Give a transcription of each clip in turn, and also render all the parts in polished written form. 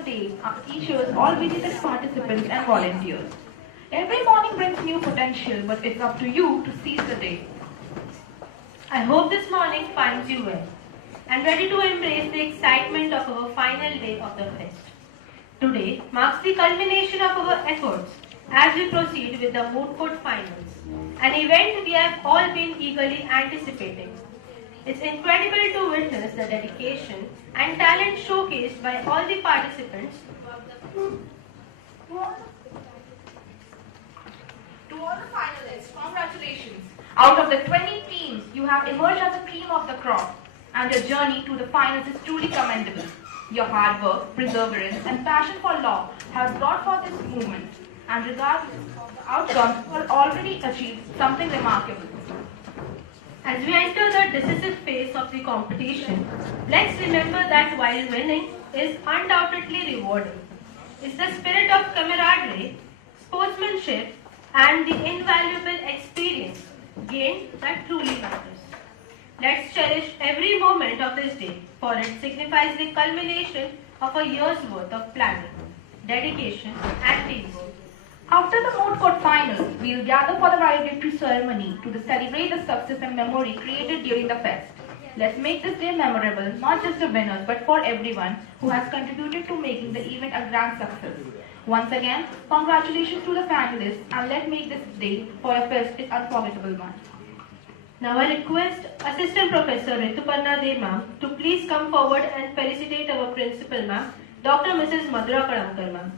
the day are teachers, all Vidhitaksh participants and volunteers. Every morning brings new potential, but it's up to you to seize the day. I hope this morning finds you well and ready to embrace the excitement of our final day of the fest. Today marks the culmination of our efforts as we proceed with the Moot Court Finals, an event we have all been eagerly anticipating. It's incredible to witness the dedication and talent showcased by all the participants. To all the finalists, congratulations. Out of the 20 teams, you have emerged as the cream of the crop, and your journey to the finals is truly commendable. Your hard work, perseverance, and passion for law has brought forth this movement, and regardless of the outcome, you have already achieved something remarkable. As we enter the decisive phase of the competition, let's remember that while winning is undoubtedly rewarding, it's the spirit of camaraderie, sportsmanship, and the invaluable experience gained that truly matters. Let's cherish every moment of this day, for it signifies the culmination of a year's worth of planning, dedication, and teamwork. After the Moot Court Finals, we will gather for the valedictory ceremony to celebrate the success and memory created during the fest. Let's make this day memorable, not just the winners, but for everyone who has contributed to making the event a grand success. Once again, congratulations to the finalists, and let's make this day for a fest an unforgettable one. Now I request Assistant Professor Rituparna De ma'am to please come forward and felicitate our Principal ma'am, Dr. Mrs. Madhura Kadamkar ma'am.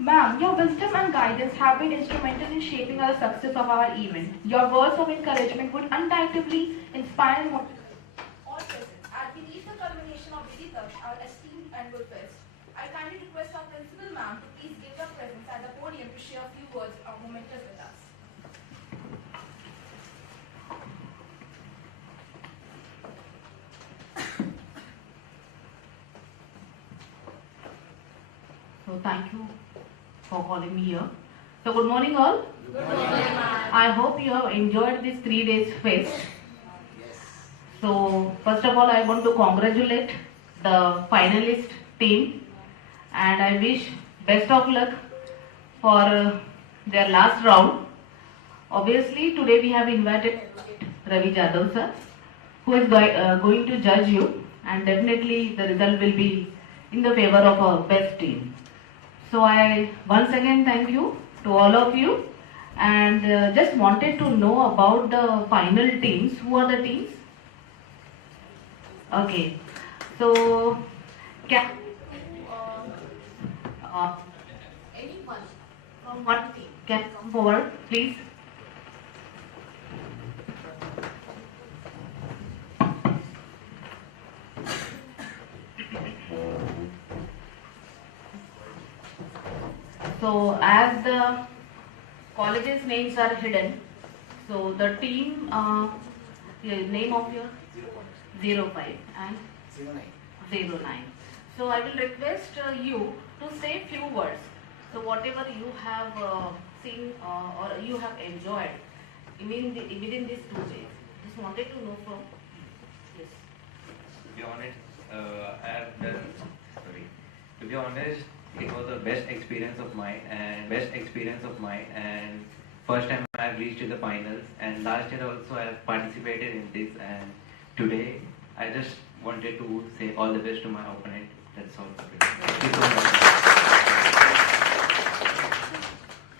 Ma'am, your wisdom and guidance have been instrumental in shaping the success of our event. Your words of encouragement would undoubtedly inspire and motivate all present. As we reach the culmination of Vidhitaksh, our esteemed annual fest, I kindly request our Principal Ma'am to please give her presence at the podium to share a few words of momentous with us. So thank you for calling me here. So good morning all. Good morning, ma'am. I hope you have enjoyed this 3 days fest. So first of all I want to congratulate the finalist team and I wish best of luck for their last round. Obviously today we have invited Ravi Jadhav sir who is going to judge you, and definitely the result will be in the favor of our best team. So I once again thank you to all of you, and just wanted to know about the final teams. Who are the teams? Okay, so can anyone from one team can come forward, please? So as the colleges names are hidden, so the team name of your 05 and 09. So I will request you to say few words. So whatever you have seen or you have enjoyed within these 2 days. Just wanted to know from yes. To be honest, I have done. Sorry. To be honest, it was the best experience of mine, and first time I have reached to the finals, and last year also I have participated in this, and today I just wanted to say all the best to my opponent. That's all. Thank you so much.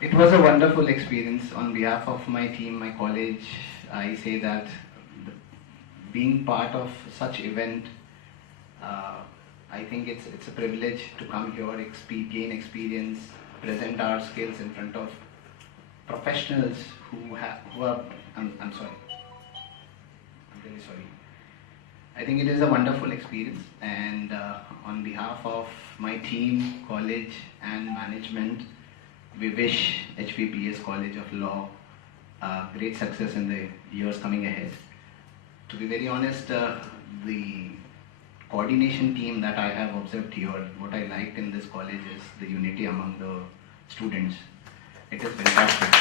It was a wonderful experience. On behalf of my team, my college, I say that being part of such event, I think it's a privilege to come here, gain experience, present our skills in front of professionals who are. I'm sorry. I'm really sorry. I think it is a wonderful experience, and on behalf of my team, college, and management, we wish HVPS College of Law great success in the years coming ahead. To be very honest, the coordination team that I have observed here, what I liked in this college is the unity among the students. It is fantastic.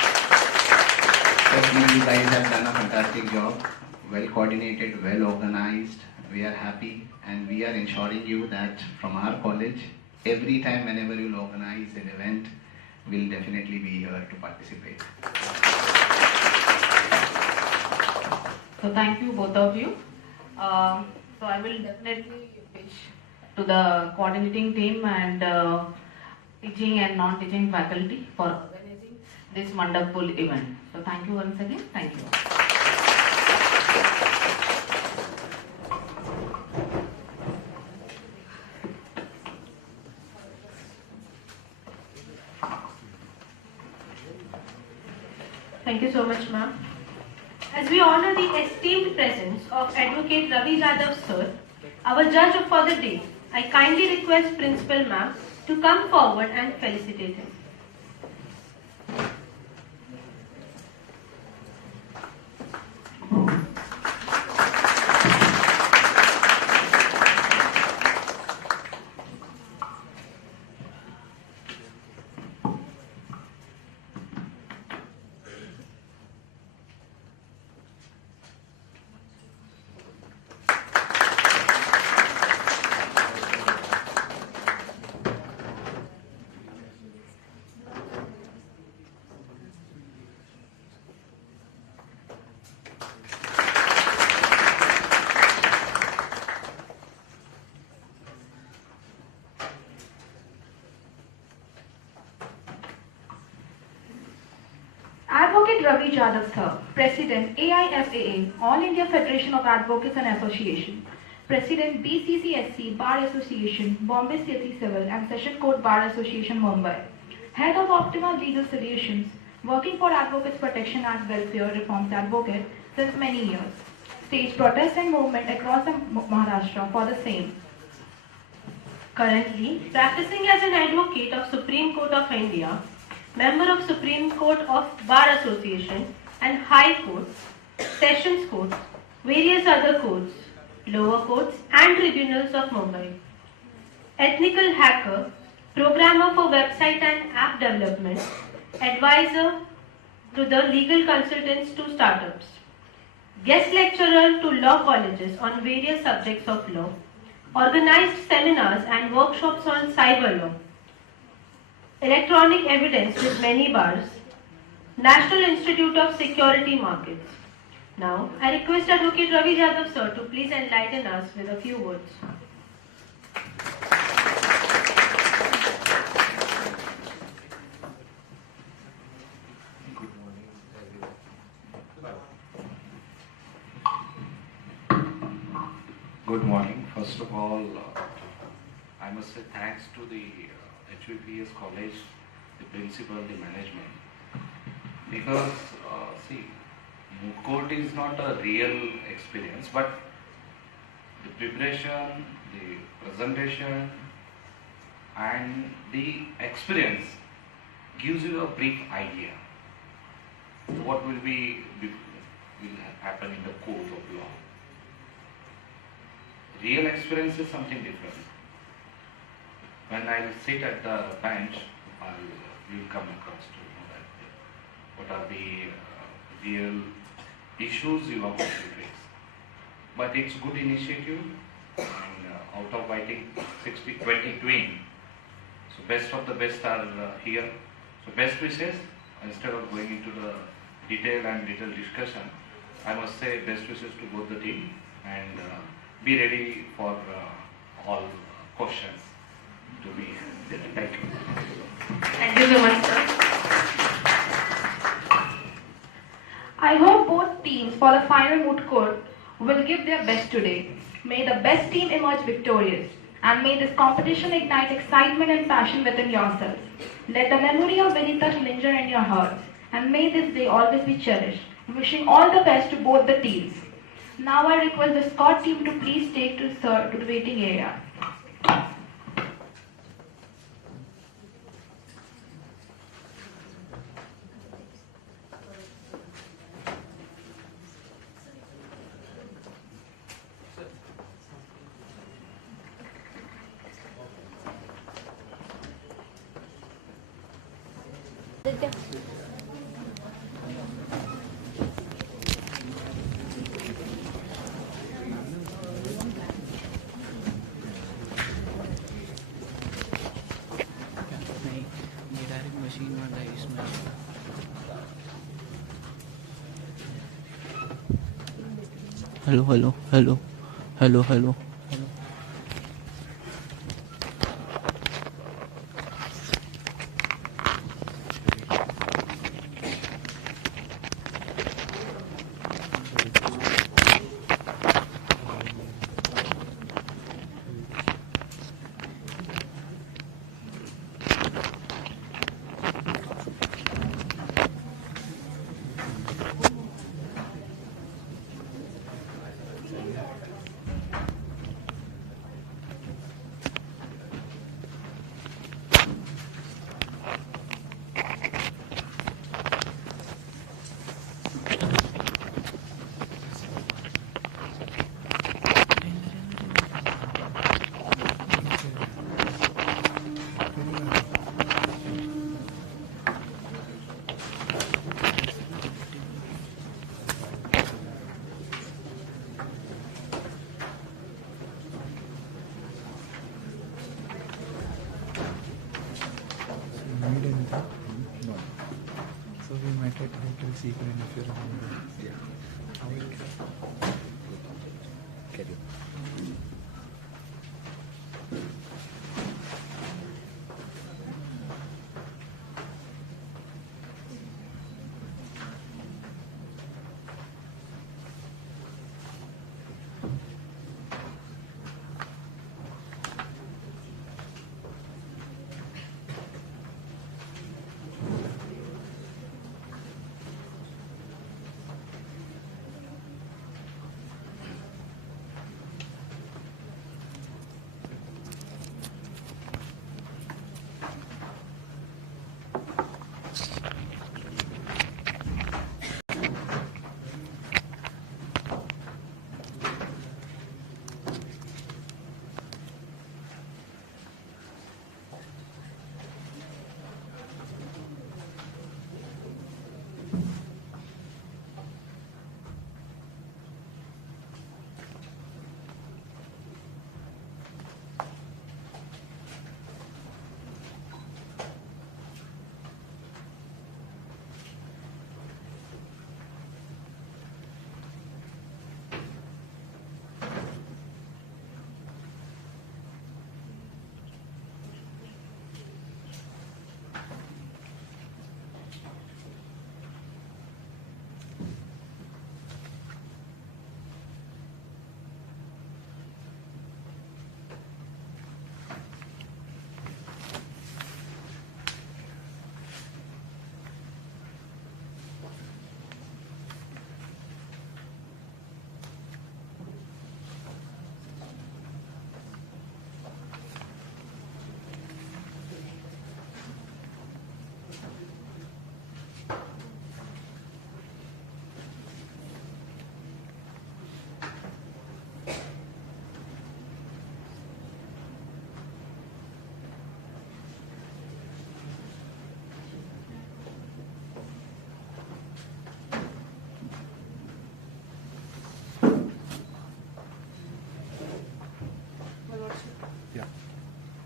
Certainly, you guys have done a fantastic job, well coordinated, well organized. We are happy and we are ensuring you that from our college, every time whenever you'll organize an event, we'll definitely be here to participate. So thank you both of you. So I will definitely wish to the coordinating team and teaching and non-teaching faculty for organizing this wonderful event. So thank you once again. Thank you. Thank you so much, ma'am. As we honor the esteemed presence of Advocate Ravi Jadhav sir, our judge for the day, I kindly request Principal ma'am to come forward and felicitate him. Advocate Ravi Jadhav sir, President AIFAA, All India Federation of Advocates and Association, President BCCSC Bar Association, Bombay City Civil and Session Court Bar Association, Mumbai, Head of Optimal Legal Solutions, working for Advocates Protection Act Welfare Reforms Advocate since many years, staged protest and movement across the Maharashtra for the same. Currently practicing as an advocate of Supreme Court of India, member of Supreme Court of Bar Association and High Court, Sessions Courts, various other courts, lower courts and tribunals of Mumbai. Ethical hacker, programmer for website and app development, advisor to the legal consultants to startups, guest lecturer to law colleges on various subjects of law, organized seminars and workshops on cyber law, electronic evidence with many bars, National Institute of Security Markets. Now, I request Advocate Ravi Jadhav sir to please enlighten us with a few words. Good morning, everyone. Good morning. First of all, I must say thanks to the HVPS college, the principal, the management, because see, moot court is not a real experience, but the preparation, the presentation, and the experience gives you a brief idea what will happen in the court of law. Real experience is something different. When I sit at the bench, you'll come across to know that what are the real issues you have to face. But it's good initiative, and out of I think 20 twin. So best of the best are here. So best wishes. Instead of going into the detail and detailed discussion, I must say best wishes to both the team and be ready for all questions to be there. Thank you. Thank you so much, sir. I hope both teams for the final moot court will give their best today. May the best team emerge victorious, and may this competition ignite excitement and passion within yourselves. Let the memory of Vidhitaksh linger in your hearts, and may this day always be cherished. Wishing all the best to both the teams. Now I request the Scott team to please take to the waiting area. Hello, hello, hello, hello, hello. No. So we met at Hotel Sequin, if you remember. Yeah. How it carry on. Yeah.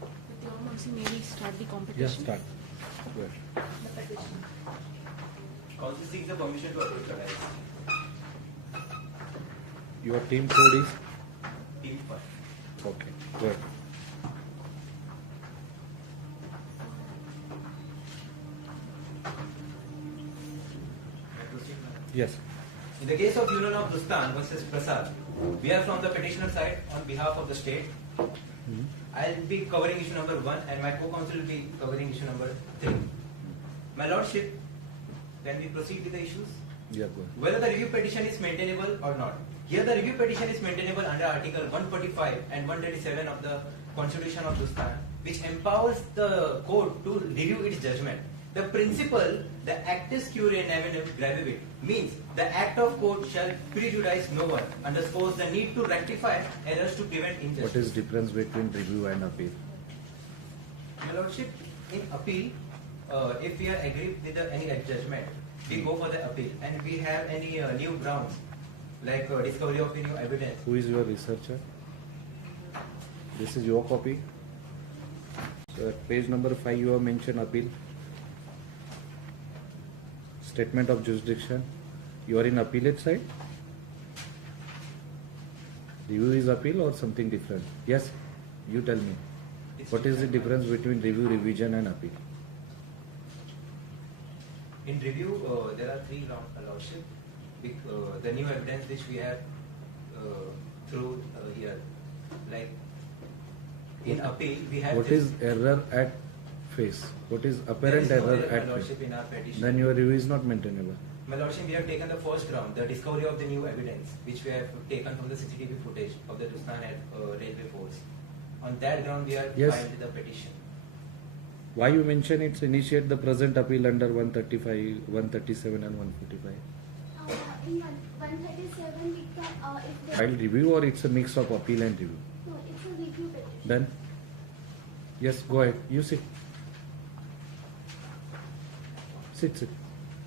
With your mercy, may we start the competition? Yes, start. Where? The petition. Council seeks the permission to advertise. Your team code is? Team 5. Okay. Where? Yes. In the case of Union of Hindustan versus Prasad, we are from the petitioner side on behalf of the state. I'll be covering issue number 1 and my co-counsel will be covering issue number 3. My lordship, can we proceed with the issues? Yeah, go ahead. Whether the review petition is maintainable or not. Here the review petition is maintainable under Article 145 and 127 of the Constitution of Hindustan, which empowers the court to review its judgment. The principle, the actus curiae namenum gravivit, means the act of court shall prejudice no one, underscores the need to rectify errors to prevent injustice. What is difference between review and appeal? My lordship, in appeal, if we are agreed with any judgment, we go for the appeal, and we have any new grounds like discovery of new evidence. Who is your researcher? This is your copy. So at page number 5 you have mentioned appeal. Statement of jurisdiction. You are in appellate side? Review is appeal or something different? Yes, you tell me. What is the difference between review, revision and appeal? In review, there are three lordship. The new evidence which we have through here, like in appeal, we have. What is error at face? What is apparent there is no error at my face? lordship in our petition. Then your review is not maintainable. My lordship, we have taken the first ground, the discovery of the new evidence, which we have taken from the CCTV footage of the Tuscan railway force. On that ground, we have Yes. filed the petition. Why you mention it's initiate the present appeal under 135, 137 and 145? In 137, we can, if File review or it's a mix of appeal and review? no, it's a review petition. Then? Yes, go ahead. You sit. Sit.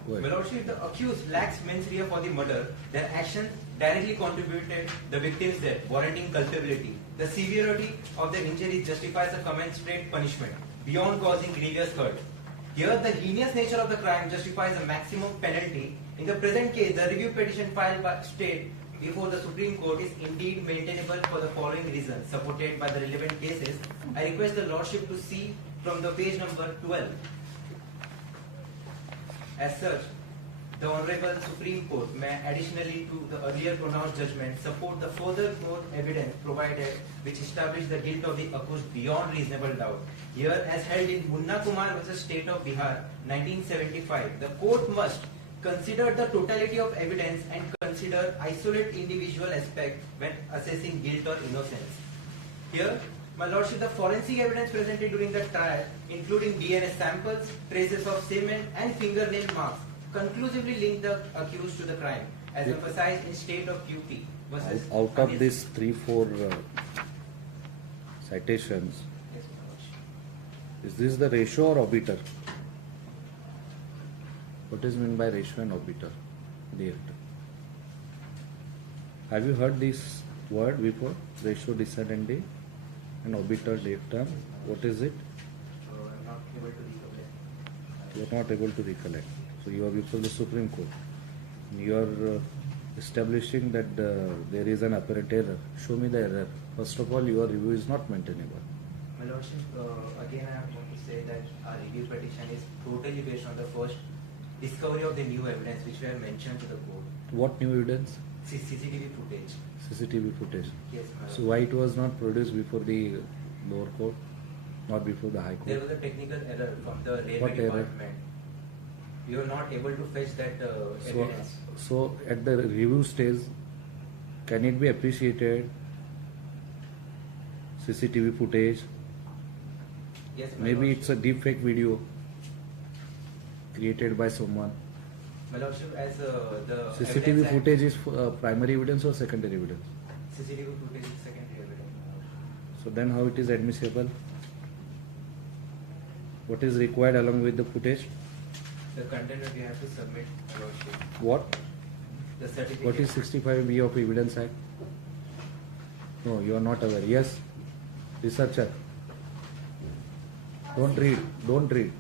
Go My ahead. lordship, if the accused lacks mens rea for the murder, their actions directly contributed the victim's death, warranting culpability. The severity of the injury justifies a commensurate punishment beyond causing grievous hurt. Here, the heinous nature of the crime justifies a maximum penalty. In the present case, the review petition filed by state before the Supreme Court is indeed maintainable for the following reasons, supported by the relevant cases. I request the lordship to see from the page number 12. As such, the Honorable Supreme Court may additionally to the earlier pronounced judgment support the further more evidence provided which establish the guilt of the accused beyond reasonable doubt. Here, as held in Munna Kumar vs. State of Bihar, 1975, the court must consider the totality of evidence and consider isolate individual aspect when assessing guilt or innocence. Here, my lordship, the forensic evidence presented during the trial, including DNA samples, traces of semen and fingernail marks, conclusively link the accused to the crime, as emphasized in State of UP versus Out of these 3-4 citations, Yes, my lordship. is this the ratio or obiter? What is meant by ratio and obiter? Have you heard this word before? Ratio, descendant, and obiter, term. What is it? I'm not able to recollect. You are not able to recollect. So you are before the Supreme Court. You are establishing that there is an apparent error. Show me the error. First of all, your review is not maintainable. My lordship, again I want to say that our review petition is totally based on the first discovery of the new evidence which we have mentioned to the court. What new evidence? CCTV footage. CCTV footage. Yes, my So lord. why it was not produced before the lower court, not before the high There court? was a technical error from the railway What error? department. We were not able to fetch that So, evidence. so at the review stage, can it be appreciated? CCTV footage. Yes, my Maybe lordship. it's a deep fake video created by someone. My lordship, as the CCTV Evidence Act- footage is primary evidence or secondary evidence? CCTV footage is secondary evidence. my lordship. So then how it is admissible? What is required along with the footage? The content that we have to submit, my lordship. What? The certificate. What is 65B of Evidence Act? No, you are not aware. Yes? Researcher. Don't read. Don't read.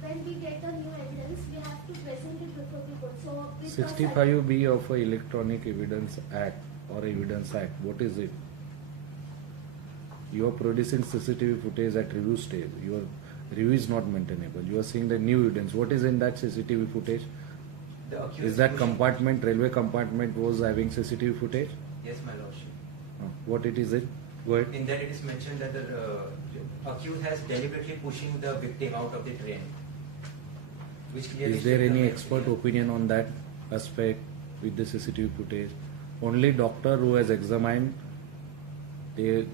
When we get the new evidence, we have to present it before the court. So, with the 65B of Electronic Evidence Act or Evidence Act. What is it? You are producing CCTV footage at review stage. Your review is not maintainable. You are seeing the new evidence. What is in that CCTV footage? The accused Is that pushing- compartment, railway compartment was having CCTV footage? Yes, my lordship. What it is it? Go ahead. In that it is mentioned that the accused has deliberately pushing the victim out of the train. Which clearly Is there shows the any mens expert rea. opinion on that aspect with the CCTV footage? Only doctor who has examined, they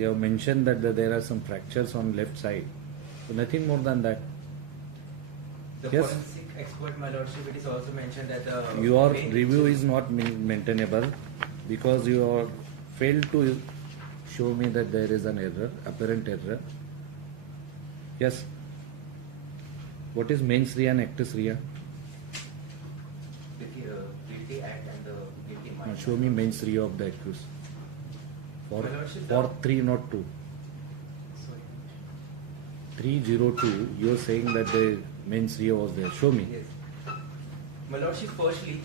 have mentioned that there are some fractures on left side. So nothing more than that. The Yes. forensic expert, my lordship, it is also mentioned that the Your main- review is not maintainable because you are failed to show me that there is an error, apparent error. Yes. What is mens rea and actus rea? Guilty act and the guilty Now mind. show me mens rea of the accused. For 3 not 2. 302, you are saying that the mens rea was there. Show me. Yes. My Lordship, firstly,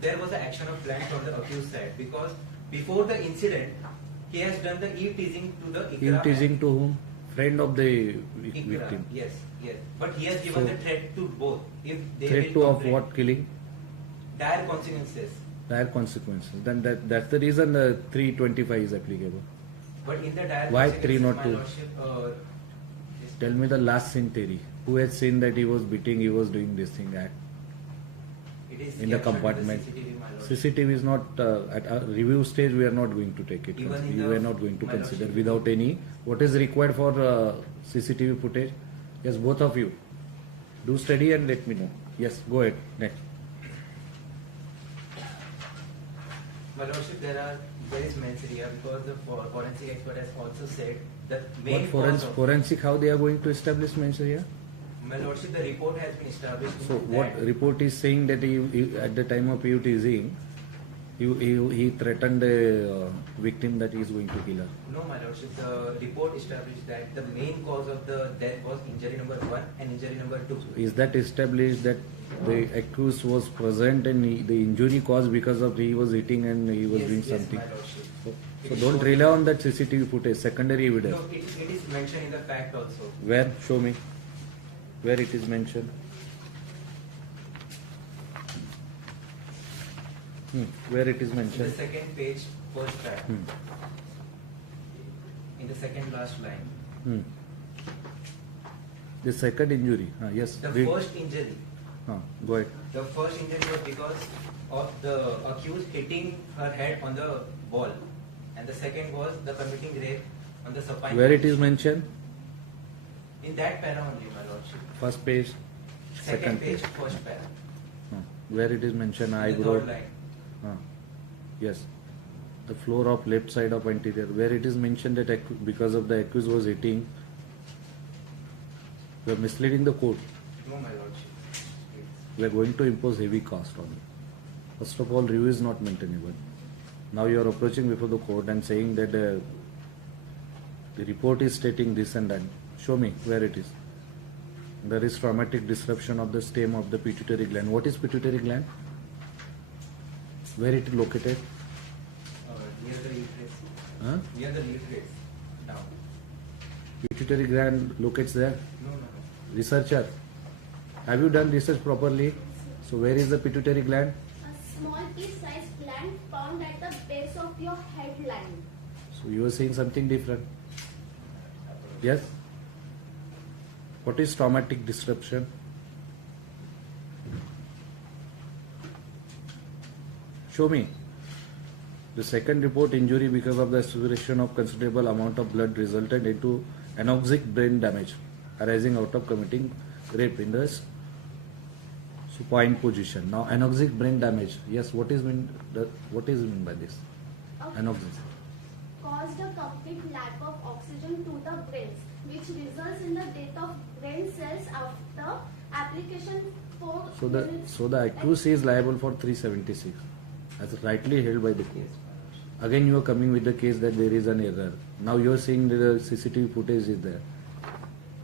there was an action of plan from the accused side because before the incident, he has done the eve-teasing to the Ikra. Eve-teasing to whom? Friend of the Ikra. victim. Yes, yes. But he has given So, the threat to both. If they Threat will to of complain. what killing? Dire consequences. Dire consequences. Then that's the reason 325 is applicable. But in the dire Why consequences, 3 not my 2? Lordship, Tell me the last scene theory. Who has seen that he was beating, he was doing this thing act it is in the captured compartment? CCTV, my Lordship. CCTV is not at a review stage. We are not going to take it. Even in We the- are not going to my consider Lordship. without any. What is required for CCTV footage? Yes, both of you do study and let me know. Yes, go ahead. Next. My Lordship, there is mens rea because the forensic expert has also said that main What cause of, forensic? How they are going to establish mens rea? my Lordship, the report has been established. So that what report is saying that he at the time of teasing, he threatened the victim that he is going to kill her. No, my Lordship, the report established that the main cause of the death was injury number 1 and injury number 2. Is that established that the accused was present and the injury caused because of he was eating and he was doing something? My Lordship. So don't rely on that CCTV footage, secondary evidence. No, it is mentioned in the fact also. Where? Show me. Where it is mentioned. Where it is In the mentioned. second page, first fact. In the second last line. The second injury. Yes. The read. first injury. Go ahead. The first injury was because of the accused hitting her head on the wall. And the second was the committing rape on the supine. Where it is mentioned? In that para only, my Lordship. First page. Second page, first para. Where it is mentioned, In the eyebrow. third line. Yes. The floor of left side of anterior. Where it is mentioned that because of the accused was eating, we are misleading the court. No, my Lordship. We are going to impose heavy cost on it. First of all, review is not maintainable. Now you are approaching before the court and saying that the report is stating this and that. Show me where it is. There is traumatic disruption of the stem of the pituitary gland. What is pituitary gland? Where it is located? Near the uterus. Huh? Near the uterus. Now. Pituitary gland locates there. No. Researcher, have you done research properly? So where is the pituitary gland? A small pea-sized gland found at the base of your headline. So you are saying something different. Yes? What is traumatic disruption? Show me. The second report, injury because of the aspiration of considerable amount of blood resulted into anoxic brain damage arising out of committing rape in the supine position. Now anoxic brain damage. Yes, what is mean by this? Anoxic. Caused a complete lack of oxygen to the brains, which results in the death of brain cells after application for So the accused is liable for 376 as rightly held by the court. Again you are coming with the case that there is an error. Now you are saying that the CCTV footage is there.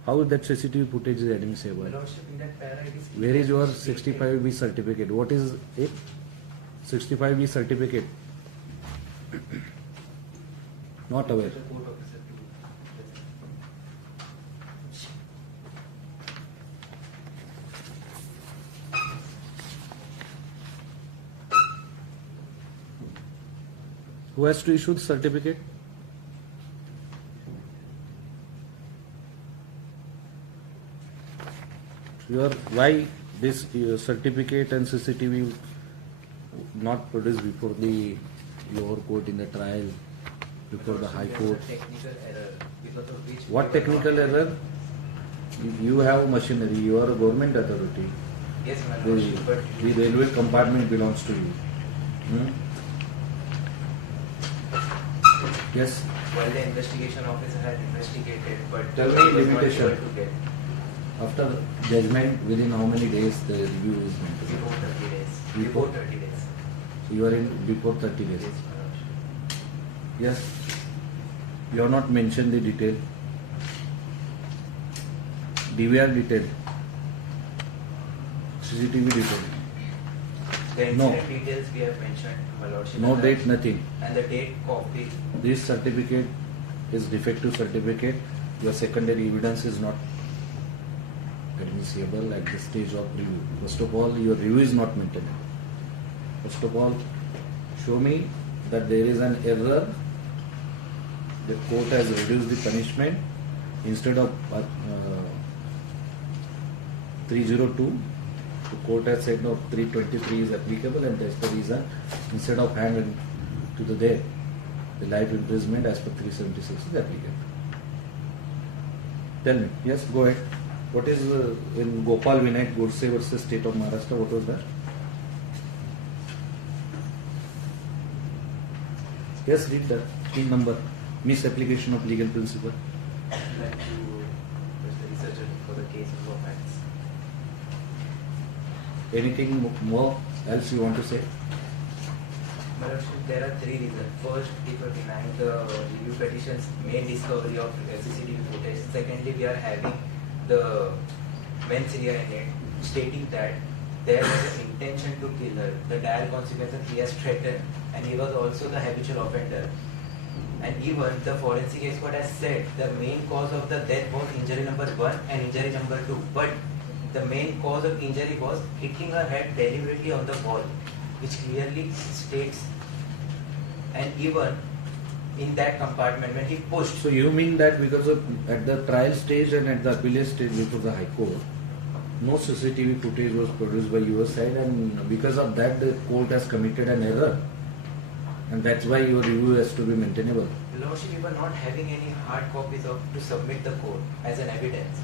How that CCTV footage is admissible? My Lordship, in that para it is Where is your 65B certificate? What is it? 65B certificate? Not aware. The court officer to Who has to issue the certificate? Why this certificate and CCTV not produced before the lower court in the trial, before the high court? Technical error because of which. What technical error? You have machinery, you are a government authority. Yes, my Lordship, but The railway compartment belongs to you. Yes? while the investigation officer had investigated, but Tell me he was not limitation. able to get After judgment, within how many days the review is meant to be? before 30 days. Before? Before 30 days. So you are in before 30 days. Yes, my lordship. Yes. You have not mentioned the detail. DVR detail. CCTV detail. The No. incident details we have mentioned, my lordship. No and date, nothing. And the date copy. This certificate is defective certificate. Your secondary evidence is not admissible at the stage of review. First of all, your review is not maintainable. First of all, show me that there is an error. The court has reduced the punishment instead of 302. The court has said no, 323 is applicable, and that's the reason instead of hand to the death, the life imprisonment as per 376 is applicable. Tell me, yes, go ahead. What is in Gopal Vinayak Godse versus State of Maharashtra? What was that? Yes, read that. Key number. Misapplication of legal principle. I'd like to request the researcher for the case of offense. Anything more else you want to say? My lordship, there are three reasons. First, if we deny the review petition's main discovery of CCTV footage. Secondly, we are having the mens rea in it, stating that there was an intention to kill her, the dire consequences he has threatened, and he was also the habitual offender. And even the forensic expert has said the main cause of the death was injury number 1 and injury number 2. But the main cause of injury was hitting her head deliberately on the wall, which clearly states. And even in that compartment, when he pushed. So you mean that because of at the trial stage and at the appellate stage before the High Court, no CCTV footage was produced by your side, and because of that the court has committed an error, and that's why your review has to be maintainable. Lordship, we were not having any hard copies of to submit the court as an evidence.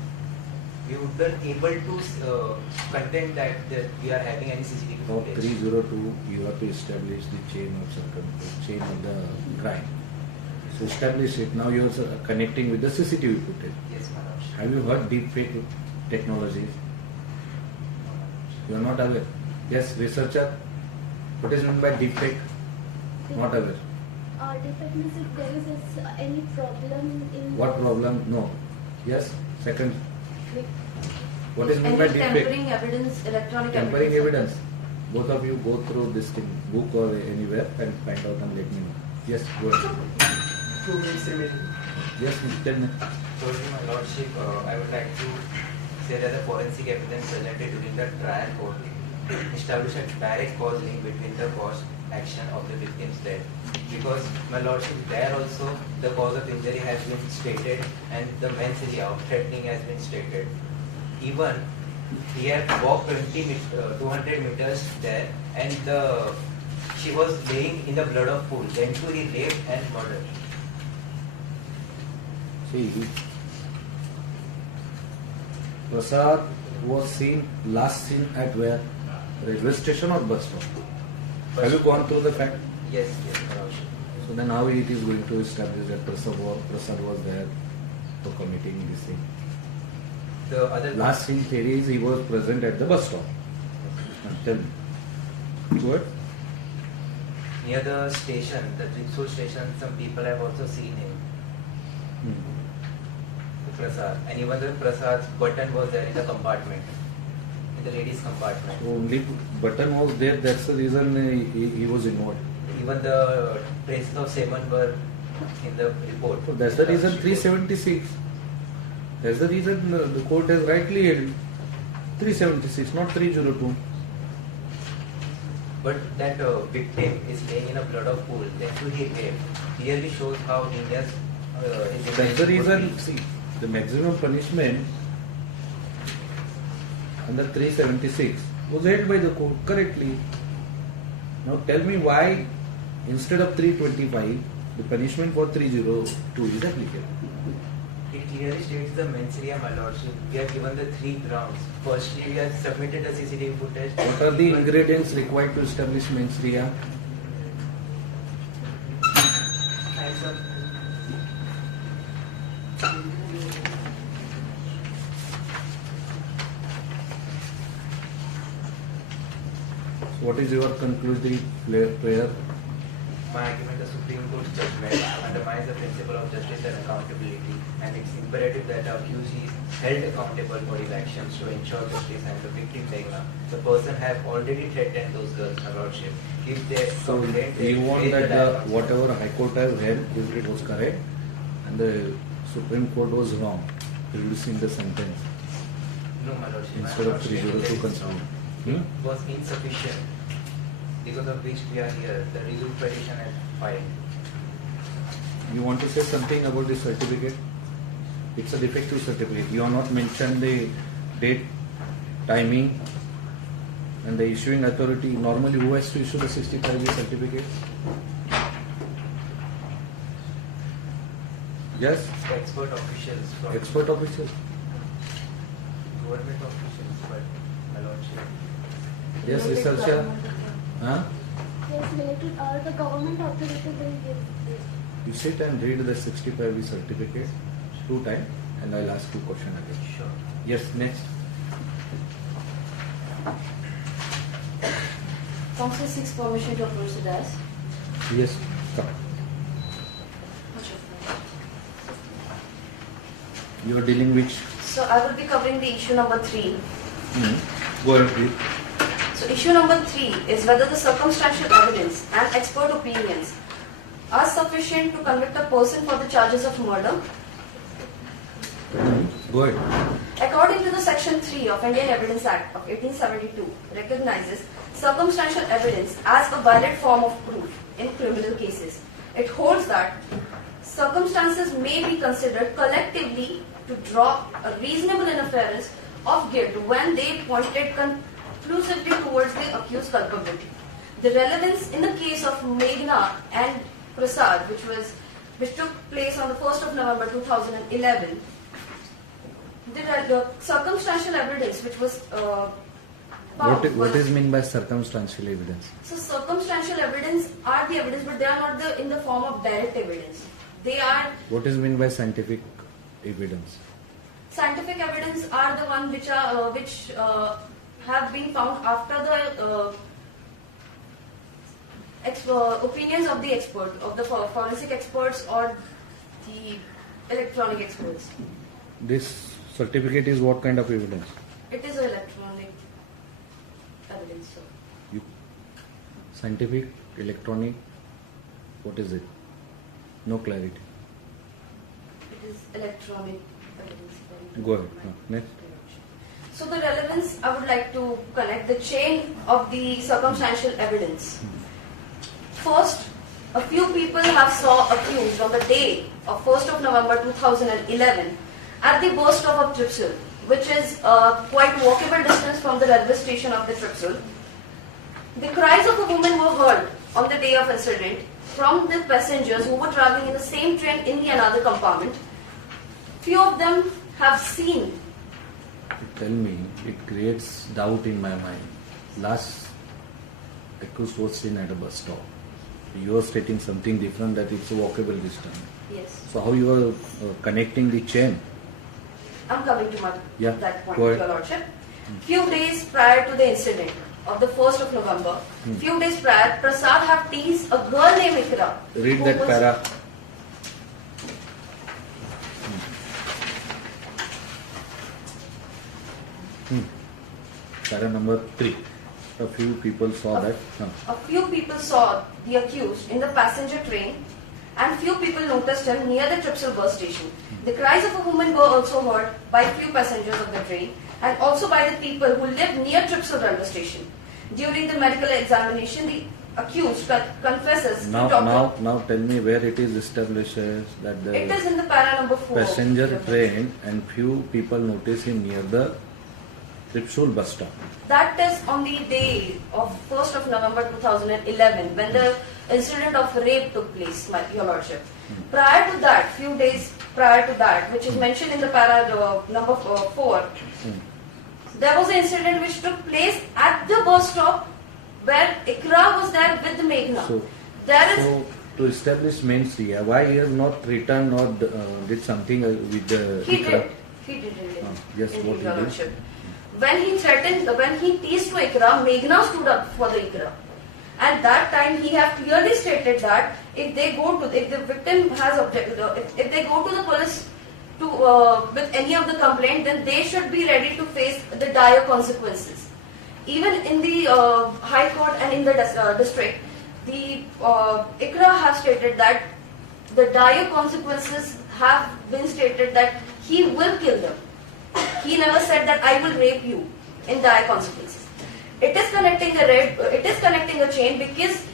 We would be able to contend that we are having any CCTV For footage. 302, you have to establish the chain of the crime. So establish it. Now you are connecting with the CCTV footage. Yes, my lordship. Have you heard deepfake technologies? You are not aware. Yes, researcher. What is meant by deepfake? Not aware. Defect means if there is any problem in. What problem? No. Yes. Second. What is meant by deepfake? Tampering evidence, electronic Tampering evidence. Both of you go through this thing, book or anywhere, and find out and let me know. Yes, go ahead. 2 minutes remaining. Yes, tell me. Firstly, my lordship, I would like to say that the forensic evidence presented during the trial court established a direct cause link between the cause action of the victim's death. Because, my lordship, there also the cause of injury has been stated and the mens rea of threatening has been stated. Even he had walked 200 meters there, and she was laying in the blood of pool. Then too he raped and murdered. See, Prasad was last seen at where? Railway station or bus stop? Have you gone through the fact? Yes, my lordship. So then how it is going to establish that Prasad was there for committing this thing? The other Last seen theory is he was present at the bus stop. Tell me. Go ahead. near the station, the Jigsaw station, some people have also seen him. Prasad. And even the Prasad's button was there in the compartment, in the ladies' compartment. So only button was there, that's the reason he was involved. Even the traces of semen were in the report. So that's the reason 376. That's the reason the court has rightly held 376, not 302. But that victim is laying in a blood of pool, then to he raped, clearly shows how India's That's the reason, see, the maximum punishment under 376 was held by the court correctly. Now tell me why instead of 325, the punishment for 302 is applicable. It clearly states the mens rea, my lordship. We have given the 3 grounds. Firstly, we have submitted the CCTV footage. What are the ingredients required to establish mens rea? And some What is your conclusive prayer? My argument, the Supreme Court's judgment undermines the principle of justice and accountability, and it's imperative that the accused is held accountable for his actions to ensure justice, and the victim, Meghna, the person have already threatened those girls, Her Lordship. If they So you want that whatever High Court has held, if it was correct, and the Supreme Court was wrong, reducing the sentence No, my Lordship. instead of 302 considered. It was insufficient, because of which we are here. The review petition has filed. You want to say something about the certificate? It's a defective certificate. You have not mentioned the date, timing, and the issuing authority. Normally, who has to issue the 65-day certificate? Yes? The expert officials from Expert officials. government officials, but my Lordship. Yes, researcher. Huh? Yes, related, the government authority will give this. You sit and read the 65-day certificate 2 times, and I'll ask you question again. Sure. Yes, next. Council seeks permission to proceed as. Yes, come. You are dealing which? So I will be covering the issue number 3. Go ahead, please. So issue number 3 is whether the circumstantial evidence and expert opinions are sufficient to convict a person for the charges of murder. Go ahead. According to the Section 3 of Indian Evidence Act of 1872, recognizes circumstantial evidence as a valid form of proof in criminal cases. It holds that circumstances may be considered collectively to draw a reasonable inference of guilt when they pointed conclusively towards the accused's culpability. The relevance in the case of Meghna and Prasad, which took place on the 1st of November 2011, the circumstantial evidence which was found What is meant by circumstantial evidence? So circumstantial evidence are the evidence, but they are not in the form of direct evidence. They are What is meant by scientific evidence? scientific evidence are the one which have been found after the opinions of the expert, of the forensic experts or the electronic experts. This certificate is what kind of evidence? It is electronic evidence, sir. Scientific, electronic, what is it? No clarity. It is electronic evidence. Go ahead. Next. So the relevance, I would like to connect the chain of the circumstantial evidence. First, a few people have saw accused on the day of 1st of November 2011 at the bus stop of Tripsal, which is quite walkable distance from the railway station of the Tripsal. The cries of a woman were heard on the day of incident from the passengers who were traveling in the same train in the another compartment. Few of them have seen. Tell me, it creates doubt in my mind. Last accused was seen at a bus stop. You are stating something different, that it's a walkable distance. Yes. So how you are connecting the chain? I'm coming to that point, go ahead. Your Lordship. Few days prior to the incident of the 1st of November, few days prior, Prasad had teased a girl named Ikra. Read that para. Para number 3. A few people saw that. A few people saw the accused in the passenger train, and few people noticed him near the Tripsal bus station. The cries of a woman were also heard by few passengers of the train, and also by the people who lived near Tripsal railway station. During the medical examination, the accused confesses to doctor. Now tell me where it is established that the It is in the para number 4. passenger train and few people notice him near the Tripsal bus stop. That is on the day of 1st of November 2011, when the incident of rape took place, Your Lordship. Prior to that, few days prior to that, which is mentioned in the para number 4, there was an incident which took place at the bus stop where Ikra was there with the Meghna. to establish mainstream. Why he has not returned or did something with the He Ikra? did. He did. Indeed. Yes, Indeed, what he Your did? Lordship. When he threatened, when he teased to Ikra, Meghna stood up for the Ikra. At that time, he have clearly stated that if the victim has objected, if they go to the police with any of the complaint, then they should be ready to face the dire consequences. Even in the High Court and in the district, the Ikra have stated that the dire consequences have been stated that he will kill them. He never said that I will rape you in dire consequences. It is connecting a chain because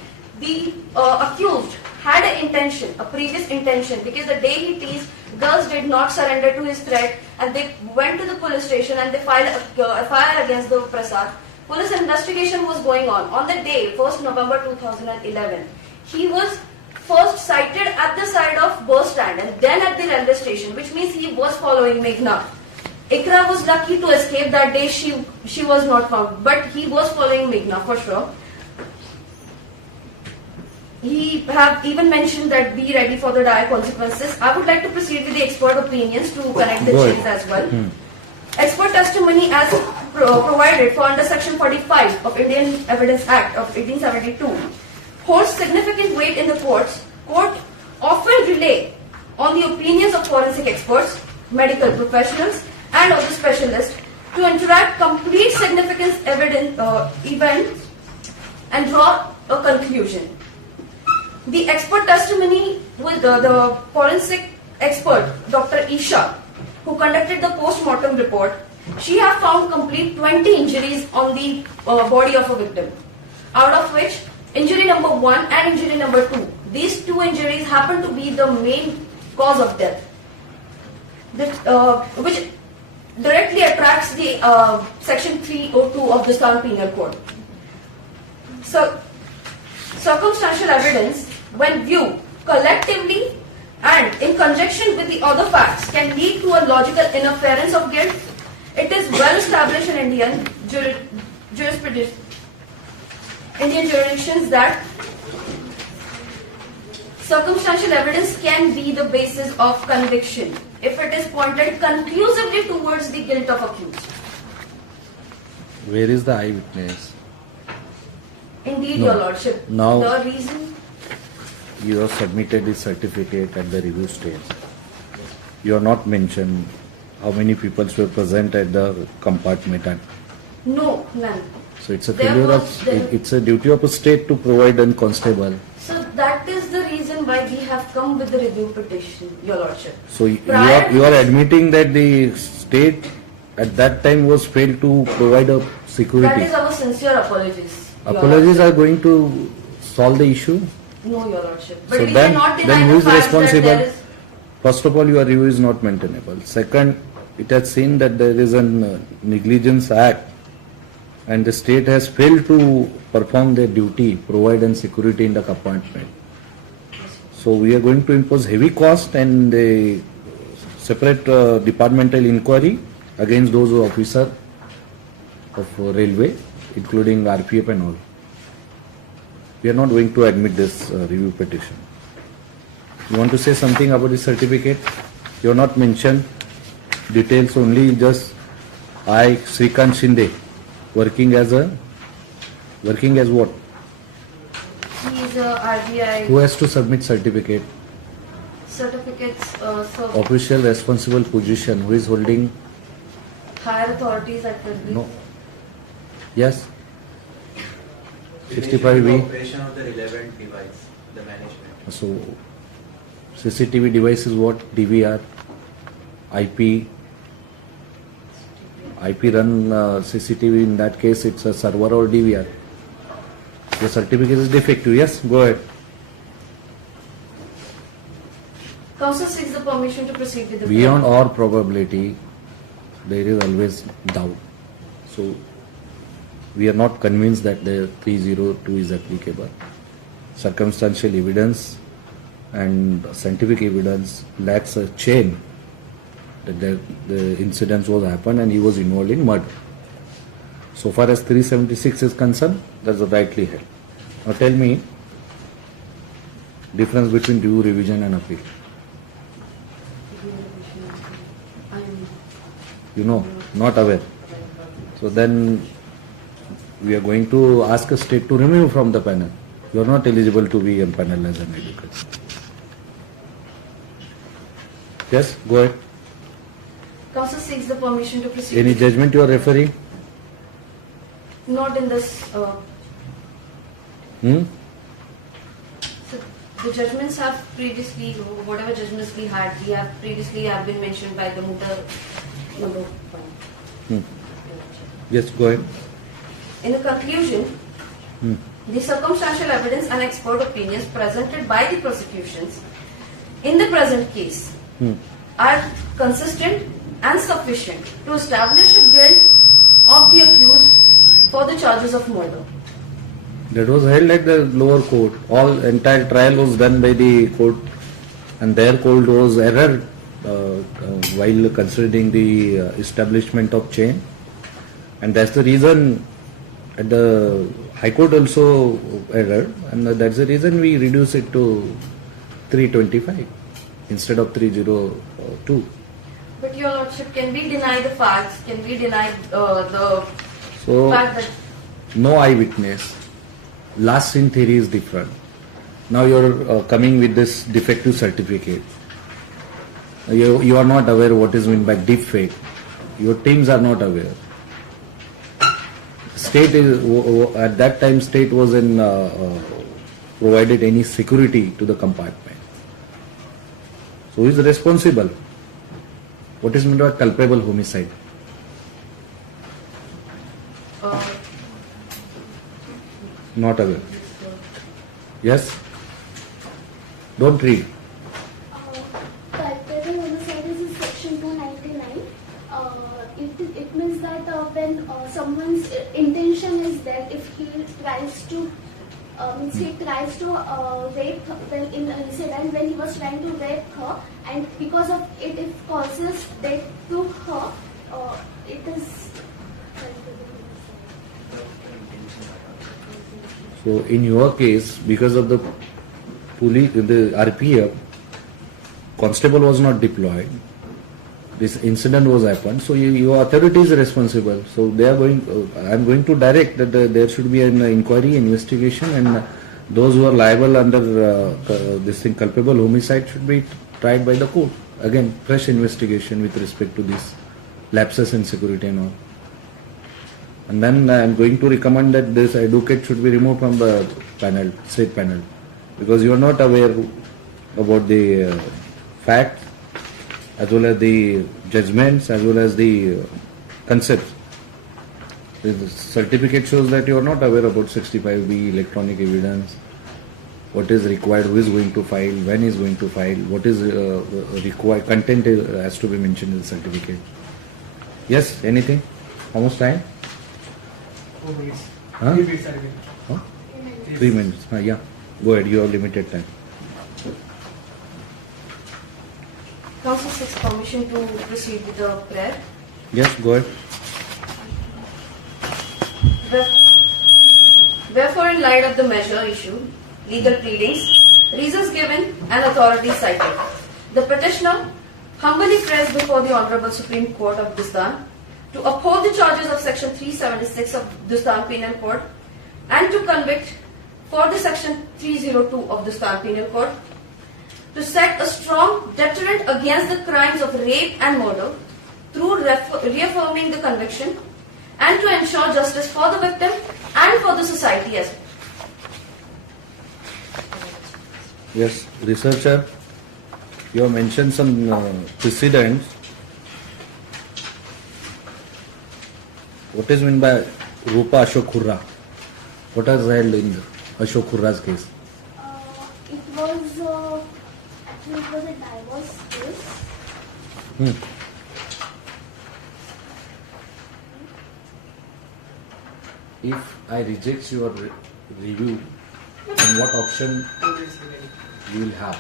the accused had an intention, a previous intention, because the day he teased, girls did not surrender to his threat and they went to the police station and they filed a FIR against the Prasad. Police investigation was going on. On the day, 1st November 2011, he was first sighted at the side of bus stand and then at the railway station, which means he was following Meghna. Ikra was lucky to escape that day, she was not found, but he was following Meghna for sure. He have even mentioned that be ready for the dire consequences. I would like to proceed with the expert opinions to connect the chains as well. Expert testimony as provided for under Section 45 of Indian Evidence Act of 1872 holds significant weight in the courts. Court often rely on the opinions of forensic experts, medical professionals, and of the specialists to interact complete significance events and draw a conclusion. The expert testimony with the forensic expert, Dr. Isha, who conducted the post-mortem report, she have found complete 20 injuries on the body of a victim, out of which injury number 1 and injury number 2. These two injuries happen to be the main cause of death, which directly attracts the Section 302 of the Stan Penal Code. So, circumstantial evidence, when viewed collectively and in conjunction with the other facts, can lead to a logical inference of guilt. It is well established in Indian jurisprudence, Indian jurisdictions, that circumstantial evidence can be the basis of conviction if it is pointed conclusively towards the guilt of accused. Where is the eyewitness? Indeed, No. Your Lordship. Now- The reason, You have submitted the certificate at the review stage. You have not mentioned how many people were present at the compartment. no, none. So it's a There failure was of, the- it's a duty of a state to provide a constable. So that is the reason why we have come with the review petition, Your Lordship. So you Prior are, to you are this- admitting that the state at that time was failed to provide a That security. is our sincere apologies. Your Apologies Lordship. are going to solve the issue. No, Your Lordship. But So we then, cannot deny then who the is fact that responsible? there is. First of all, your review is not maintainable. Second, it has seen that there is a negligence act and the state has failed to perform their duty, provide and security in the compartment. So we are going to impose heavy cost and a separate departmental inquiry against those officers of railway, including RPF and all. We are not going to admit this review petition. You want to say something about the certificate? You have not mentioned details, only just I, Srikant Shinde, working as what? He is a RBI Who has to submit certificate? certificates, so Official responsible position, who is holding? higher authorities at the No. Yes? The 65B. operation of the relevant device, the management. So, CCTV device is what? DVR, IP run CCTV, in that case it's a server or DVR. The certificate is defective. Yes, go ahead. Council seeks the permission to proceed with the Beyond all probability, there is always doubt. So, we are not convinced that the 302 is applicable. Circumstantial evidence and scientific evidence lacks a chain that the incident was happened and he was involved in murder. So far as 376 is concerned, that's rightly held. Now tell me, difference between review, revision and appeal? You know, not aware. So then we are going to ask a state to remove you from the panel. You are not eligible to be on panel as an advocate. Yes, go ahead. Council seeks the permission to proceed. Any judgment you are referring? Not in this. So the judgments have previously, whatever judgments we have previously have been mentioned by the mooter number 1. Yes, go ahead. In the conclusion, the circumstantial evidence and expert opinions presented by the prosecutions in the present case are consistent and sufficient to establish the guilt of the accused for the charges of murder. That was held at the lower court. All entire trial was done by the court, and their court was error while considering the establishment of chain, and that's the reason at the High Court also error, and that's the reason we reduce it to 325 instead of 302. But your lordship, can we deny the facts? Can we deny the So fact that no eyewitness. Last seen theory is different. Now you are coming with this defective certificate. You are not aware what is meant by deep fake. Your teams are not aware. State is at that time state wasn't provided any security to the compartment. So who is responsible? What is meant by culpable homicide? Not aware. Yes? Don't read. Culpable homicide is in section 299. It means that when someone's intention is that if he tries to rape her, when in an incident when he was trying to rape her, and because of it, it causes death to her, it is culpable homicide. So in your case, because of the police, the RPF, constable was not deployed. This incident was happened. So your authority is responsible. So they are going. I am going to direct that there should be an inquiry, investigation, and those who are liable under this thing, culpable homicide, should be tried by the court. Again, fresh investigation with respect to these lapses in security and all. And then I am going to recommend that this advocate should be removed from the panel, state panel, because you are not aware about the facts, as well as the judgments, as well as the concepts. The certificate shows that you are not aware about 65B, electronic evidence, what is required, who is going to file, when is going to file, what is required, content has to be mentioned in the certificate. Yes, anything? How much time? 4 minutes. Huh? 3 minutes. Huh? 3 minutes. Yeah, go ahead, you have limited time. Council seeks permission to proceed with the prayer. Yes, go ahead. Wherefore, in light of the measure issued, legal pleadings, reasons given, and authorities cited, the petitioner humbly prays before the Honorable Supreme Court of Dustan to uphold the charges of Section 376 of Dustan Penal Code and to convict for the Section 302 of Dustan Penal Code, to set a strong deterrent against the crimes of rape and murder through reaffirming the conviction, and to ensure justice for the victim and for the society as well. Yes, researcher, you have mentioned some precedents. What is meant by Rupa Ashok Khurra? What has held in Ashok Khurra's case? It was actually it was a divorce case. If I reject your review, then what option you will have?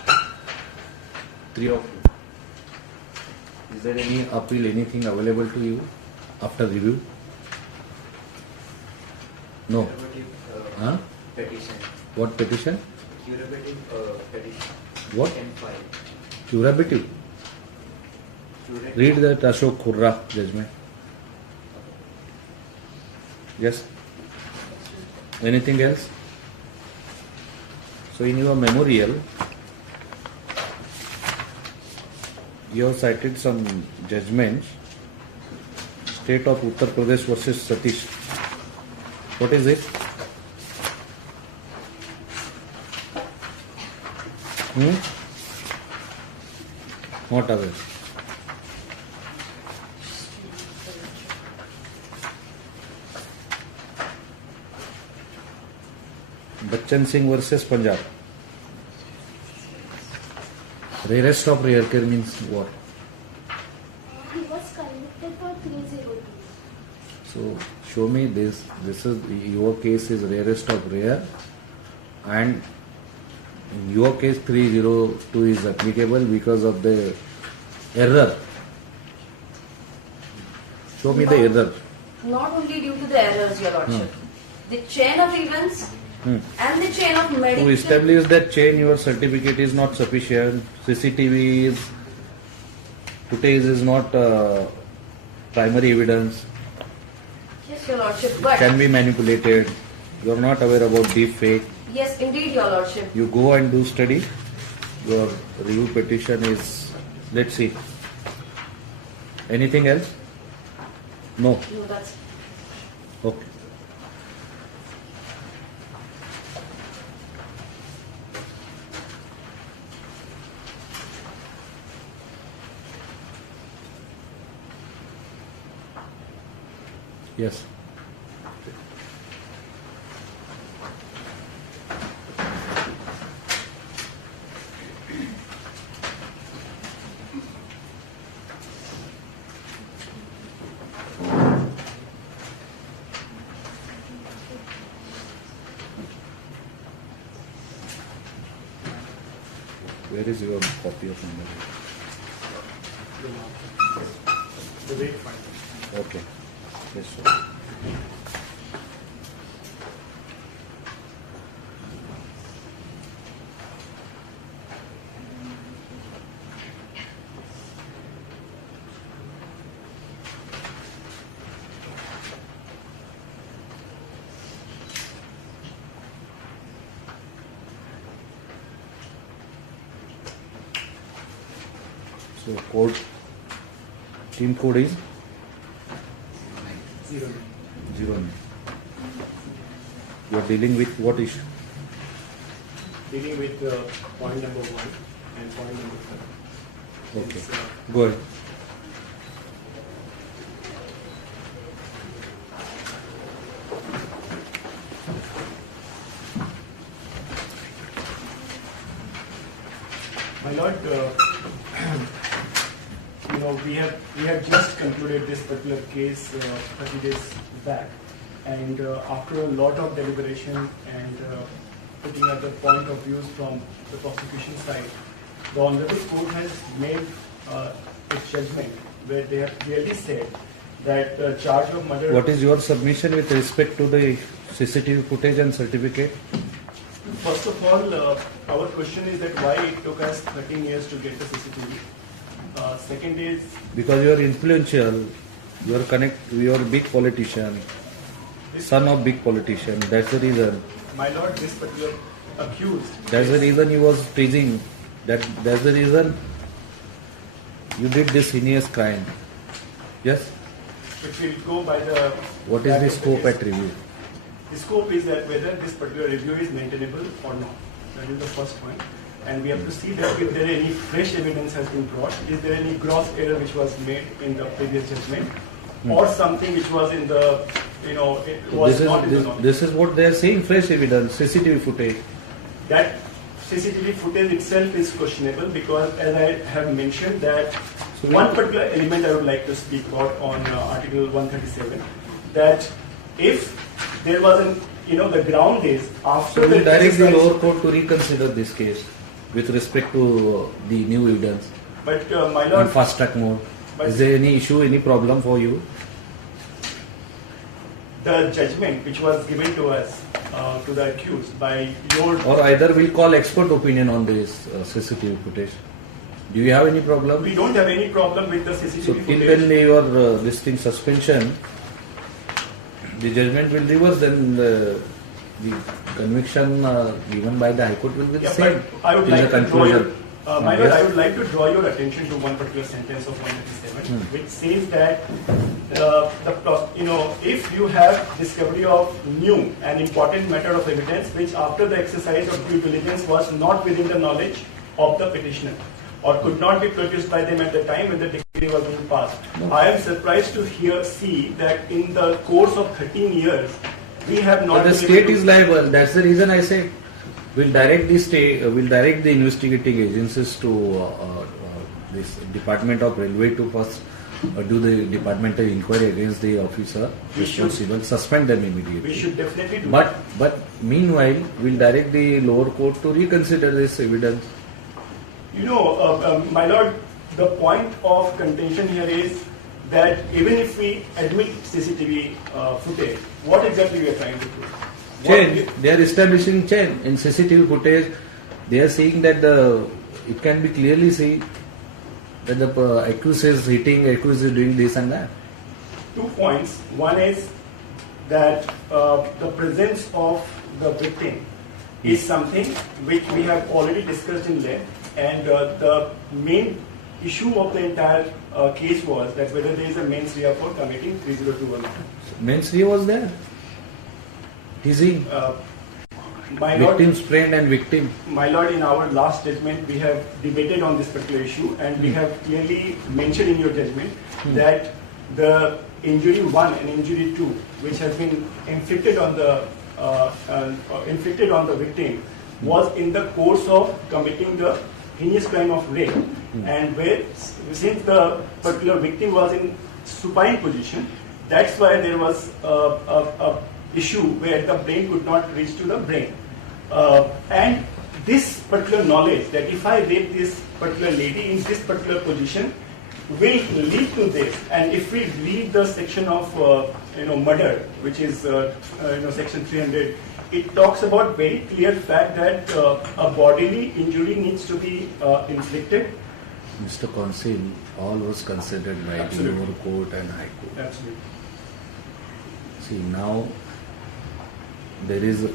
3 of you. Is there any appeal, anything available to you after review? No. Huh? Petition. What petition? curative petition. What? Can file. Curative. Read that Ashok Khurra judgment. Yes. Anything else? So in your memorial, you have cited some judgments. State of Uttar Pradesh versus Satish. What is it? What are they? Bachchan Singh versus Punjab. Rarest of rare care means what? He was convicted for 302. So show me this. This is your case is rarest of rare, and in your case 302 is applicable because of the error. Show me the error. Not only due to the errors, Your Lordship. The chain of events and the chain of medical... To establish that chain, your certificate is not sufficient. CCTV footage is not primary evidence. Yes, Your Lordship, but... Can be manipulated. You are not aware about deep fake. Yes, indeed, Your Lordship. You go and do study. Your review petition is... Let's see. Anything else? No. No, that's... Okay. Yes. Where is your copy of number? The weight finder. Okay. Yes, sir. So code, team code is 09. You are dealing with what issue? Dealing with point number 1 and point number 7. Okay. It's, Go ahead. My Lord, we have just concluded this particular case 30 days back, and after a lot of deliberation and putting at the point of views from the prosecution side, the Honorable Court has made its judgment where they have clearly said that the charge of murder. What is your submission with respect to the CCTV footage and certificate? First of all, our question is that why it took us 13 years to get the CCTV. Second is because you are influential, you are a big politician, son of big politician. That's the reason. My Lord, this particular accused. That's the reason you was teasing. That's the reason you did this heinous crime. Yes. It will go by the. What is the scope at review? The scope is that whether this particular review is maintainable or not. That is the first point. And we have to see that if there any fresh evidence has been brought, is there any gross error which was made in the previous judgment, or something which was in the, it was not in the knowledge. This is what they are saying, fresh evidence, CCTV footage. That CCTV footage itself is questionable because, as I have mentioned, that one particular element I would like to speak about on Article 137, that if there was the ground is after So the we direct the exercise- lower court to reconsider this case with respect to the new evidence. But my On Lord, fast track mode. But- Is there any issue, any problem for you? the judgment which was given to us to the accused by your... Or either we'll call expert opinion on this CCTV footage. Do you have any problem? We don't have any problem with the CCTV So footage. till when your this thing suspension, the judgment will reverse, then the conviction given by the High Court will be the Yeah, same. but I would till like the to draw your, conclusion. my lord, Yes. I would like to draw your attention to one particular sentence of 187, which says that if you have discovery of new and important matter of evidence which after the exercise of due diligence was not within the knowledge of the petitioner or could not be produced by them at the time when the decree was being passed. I am surprised to see that in the course of 13 years we have not. But the been state able is to- liable. That's the reason I said we'll direct the state, we'll direct the investigating agencies to this Department of Railway to first do the departmental inquiry against the officer We should- responsible, suspend them immediately. We should definitely do But meanwhile, we'll direct the lower court to reconsider this evidence. My lord, the point of contention here is that even if we admit CCTV footage, what exactly we are trying to do? Chain. They are establishing chain in CCTV footage. They are saying that it can be clearly seen that the accused is hitting, accused is doing this and that. 2 points. One is that the presence of the victim is something which we have already discussed in length, and the main issue of the entire case was that whether there is a mens rea for committing 3021. Mens rea was there. Teasing. My lord, Victim's friend and victim. My lord, in our last judgment, we have debated on this particular issue, and we have clearly mentioned in your judgment that the injury 1 and injury 2, which has been inflicted on the victim, was in the course of committing the heinous crime of rape, and since the particular victim was in supine position, that's why there was a issue where the brain could not reach to the brain. And this particular knowledge that if I rape this particular lady in this particular position will lead to this, and if we read the section of murder, which is section 300, it talks about very clear fact that a bodily injury needs to be inflicted. Mr. Consul, all was considered by the lower court and high court. Absolutely. See, now there is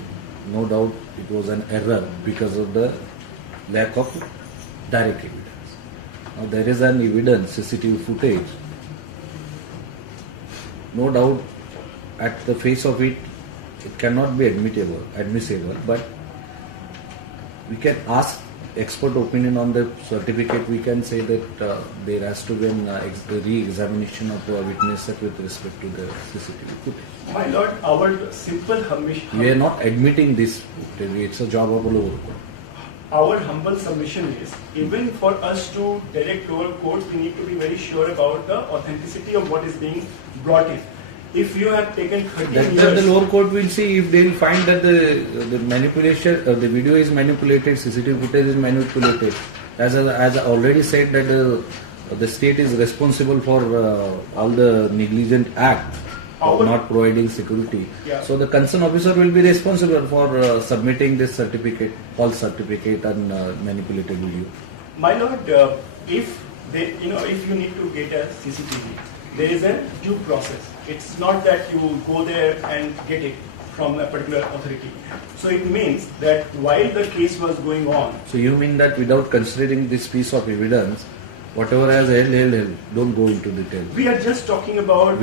no doubt it was an error because of the lack of direct evidence. Now there is an evidence, CCTV footage. No doubt at the face of it, it cannot be admissible, but we can ask expert opinion on the certificate. We can say that there has to be a re-examination of the witnesses with respect to the CCTV footage. My lord, our simple submission. We are not admitting this. It's a job of a lower court. Our humble submission is, even for us to direct lower courts, we need to be very sure about the authenticity of what is being brought in. If you have taken 13 That years... the lower court will see if they will find that the manipulation, the video is manipulated, CCTV footage is manipulated. As I already said that the state is responsible for all the negligent act of not providing security. Yeah. So the concerned officer will be responsible for submitting this certificate, false certificate and manipulated video. My lord, if you need to get a CCTV, there is a due process. It's not that you go there and get it from a particular authority. So it means that while the case was going on... So you mean that without considering this piece of evidence, whatever has held, don't go into detail. We are just talking about...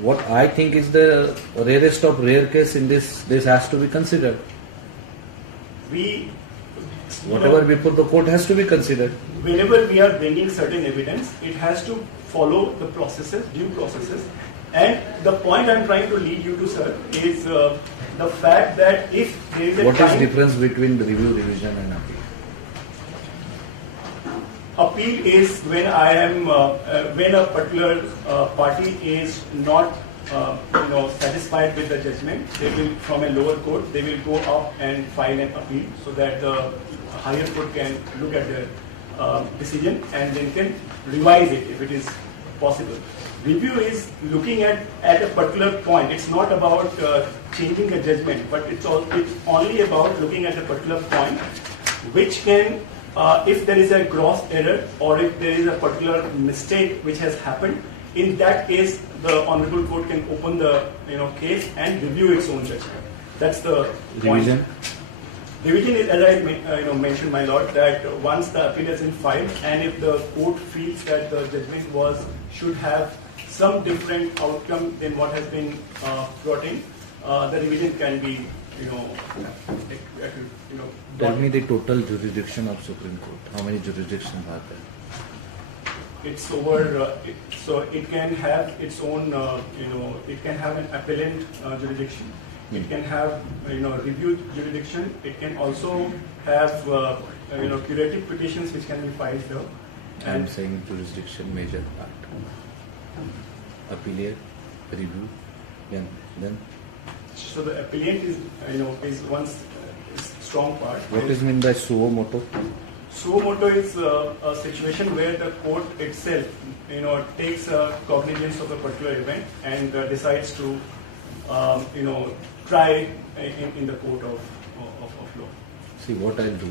What I think is the rarest of rare case in this has to be considered. Whatever before the court has to be considered. Whenever we are bringing certain evidence, it has to follow the processes, due processes. And the point I'm trying to lead you to, sir, is the fact that if there is a What is the difference between the review, revision and appeal? Appeal is when I am when a particular party is not satisfied with the judgment, they will, from a lower court, they will go up and file an appeal so that the higher court can look at the decision and then can revise it if it is possible. Review is looking at a particular point. It's not about changing a judgment, but it's only about looking at a particular point, which can, if there is a gross error or if there is a particular mistake which has happened, in that case, the Honorable Court can open the case and review its own judgment. That's the Revision. point. Revision is, as I mentioned, my lord, that once the appeal has been filed and if the court feels that the judgment should have some different outcome than what has been brought in, the revision can be, Tell me the total jurisdiction of Supreme Court. How many jurisdictions are there? It's over, so it can have its own, it can have an appellant jurisdiction. It can have, review jurisdiction. It can also have, curative petitions which can be filed here. I'm saying jurisdiction major part. Appellate, review, then. So the appellant is one strong part. What is meant by suo moto? Suo moto is a situation where the court itself, takes cognizance of a particular event and decides to, try in the court of law. See what I'll do.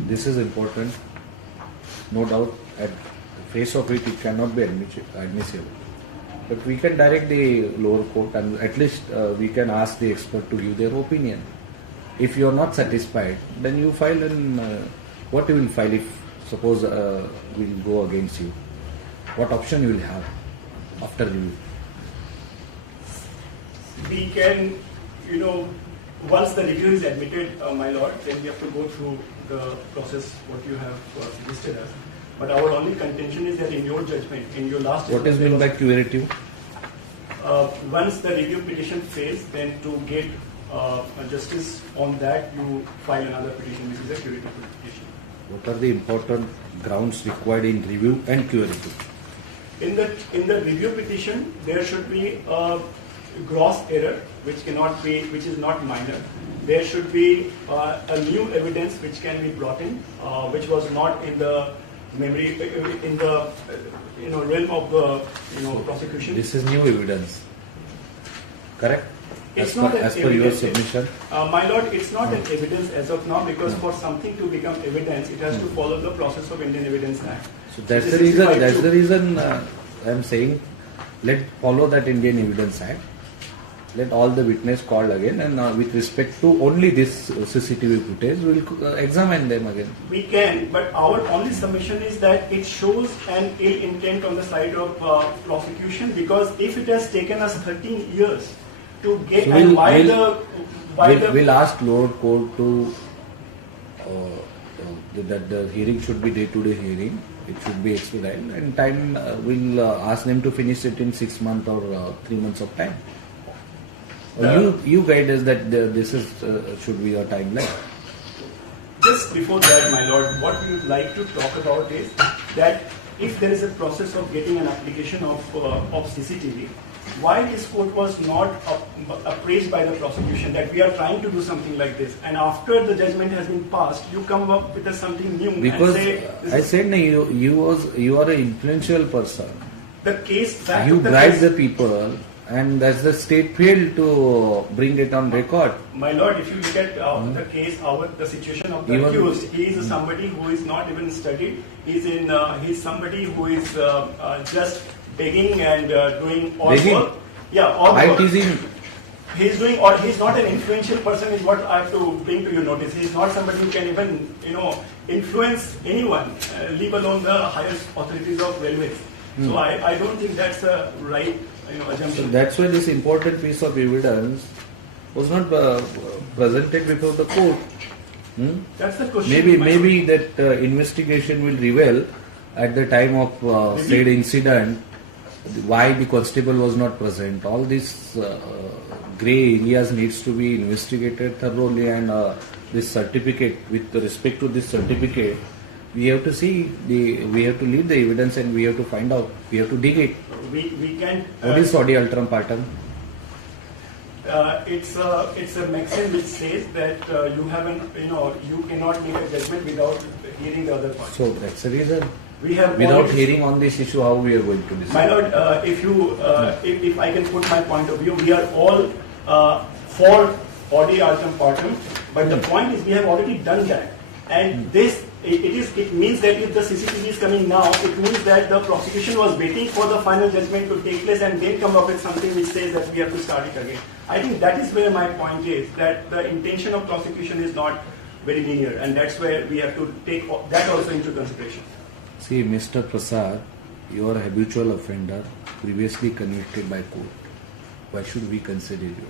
This is important. No doubt, at the face of it cannot be admissible. But we can direct the lower court and at least we can ask the expert to give their opinion. If you are not satisfied, then you file and what you will file if suppose we will go against you? What option you will have after review? We can, once the review is admitted, my lord, then we have to go through the process what you have suggested us. But our only contention is that in your judgment, in your last What is meant by curative? Once the review petition fails, then to get justice on that, you file another petition, which is a curative petition. What are the important grounds required in review and curative? In the review petition, there should be a gross error, which is not minor. There should be a new evidence which can be brought in, which was not in the memory, in the realm of the prosecution. This is new evidence, correct? It's As per your submission. My lord, it's not an evidence as of now because for something to become evidence, it has to follow the process of Indian Evidence Act. So that's the reason. That's the reason I am saying, let follow that Indian Evidence Act. Let all the witness called again, and with respect to only this CCTV footage, we will examine them again. We can, but our only submission is that it shows an ill intent on the side of prosecution because if it has taken us 13 years to get, So we'll ask lower court to that the hearing should be day-to-day hearing. It should be expedited, and time we'll ask them to finish it in 6 months or 3 months of time. You guide us that this is should be a timeline. Just before that, my lord, what we would like to talk about is that if there is a process of getting an application of CCTV, why this court was not appraised by the prosecution that we are trying to do something like this, and after the judgment has been passed, you come up with something new because and say, I said no, you are an influential person. The case back you the bribe case, the people. And that's the state failed to bring it on record. My lord, if you look at the case, the situation of the accused, he is somebody who is not even studied. He's somebody who is just begging and doing all work. Yeah, all work. He's doing, or he's not an influential person is what I have to bring to your notice. He's not somebody who can even, influence anyone, leave alone the highest authorities of railways. So I don't think that's a right assumption. So that's why this important piece of evidence was not presented before the court. That's the question. Maybe that investigation will reveal at the time of said incident why the constable was not present. All these grey areas needs to be investigated thoroughly, and this certificate, with respect to this certificate, we have to see we have to leave the evidence and we have to find out. We have to dig it. We can. What is Saudi ultram partem? It's a maxim which says that you cannot make a judgment without hearing the other part. So that's the reason We have Without already- hearing on this issue, how we are going to decide? My lord, if I can put my point of view, we are all for Audi Artem Partum, but the point is we have already done that, and this it means that if the CCTV is coming now, it means that the prosecution was waiting for the final judgment to take place and then come up with something which says that we have to start it again. I think that is where my point is, that the intention of prosecution is not very linear, and that's where we have to take that also into consideration. See, Mr. Prasad, you are a habitual offender, previously convicted by court. Why should we consider you?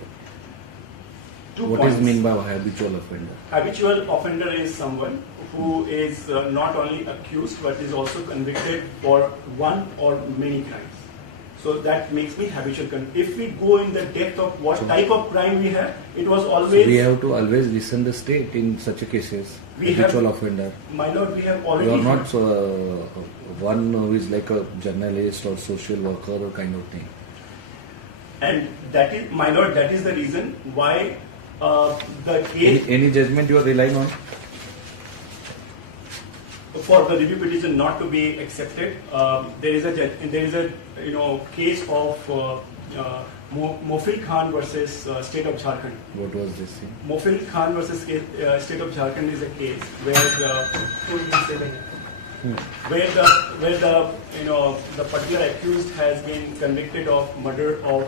What is mean by habitual offender? Habitual offender is someone who is not only accused but is also convicted for one or many crimes. So that makes me habitual. If we go in the depth of what type of crime we have, it was always... So we have to always listen the state in such a cases. Habitual offender. My lord, we have already... You are not one who is like a journalist or social worker or kind of thing. And that is, my lord, that is the reason why the case... Any judgment you are relying on? For the review petition not to be accepted, there is a case of Mofil Khan versus State of Jharkhand. What was this thing? Mofil Khan versus State of Jharkhand is a case where the particular accused has been convicted of murder of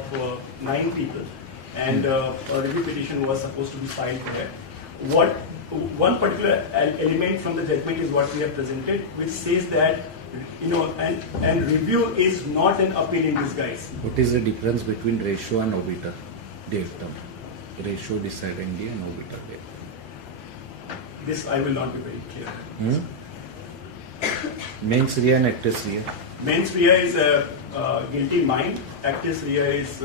9 people, and a review petition was supposed to be filed for that. One particular element from the judgment is what we have presented, which says that and review is not an appeal in disguise. What is the difference between ratio and obiter dictum? Ratio decidingly and obiter dictum. This I will not be very clear. Mens rea and actus rea. Mens rea is a guilty mind. Actus rea is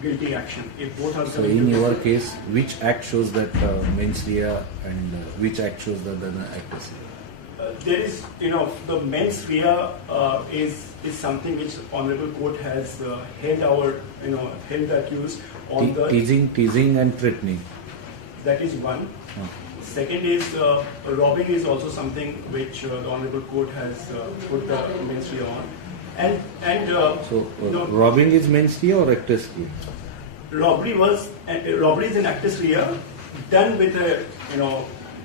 guilty action. If both are so in your case, which act shows that mens rea and which act shows that the actus rea? There is, the mens rea is something which Honorable Court has held the accused on the... Teasing and threatening. That is one. Second is robbing is also something which the Honorable Court has put the mens rea on. Robbing is mens rea or actus rea? Robbery is an actus rea done with a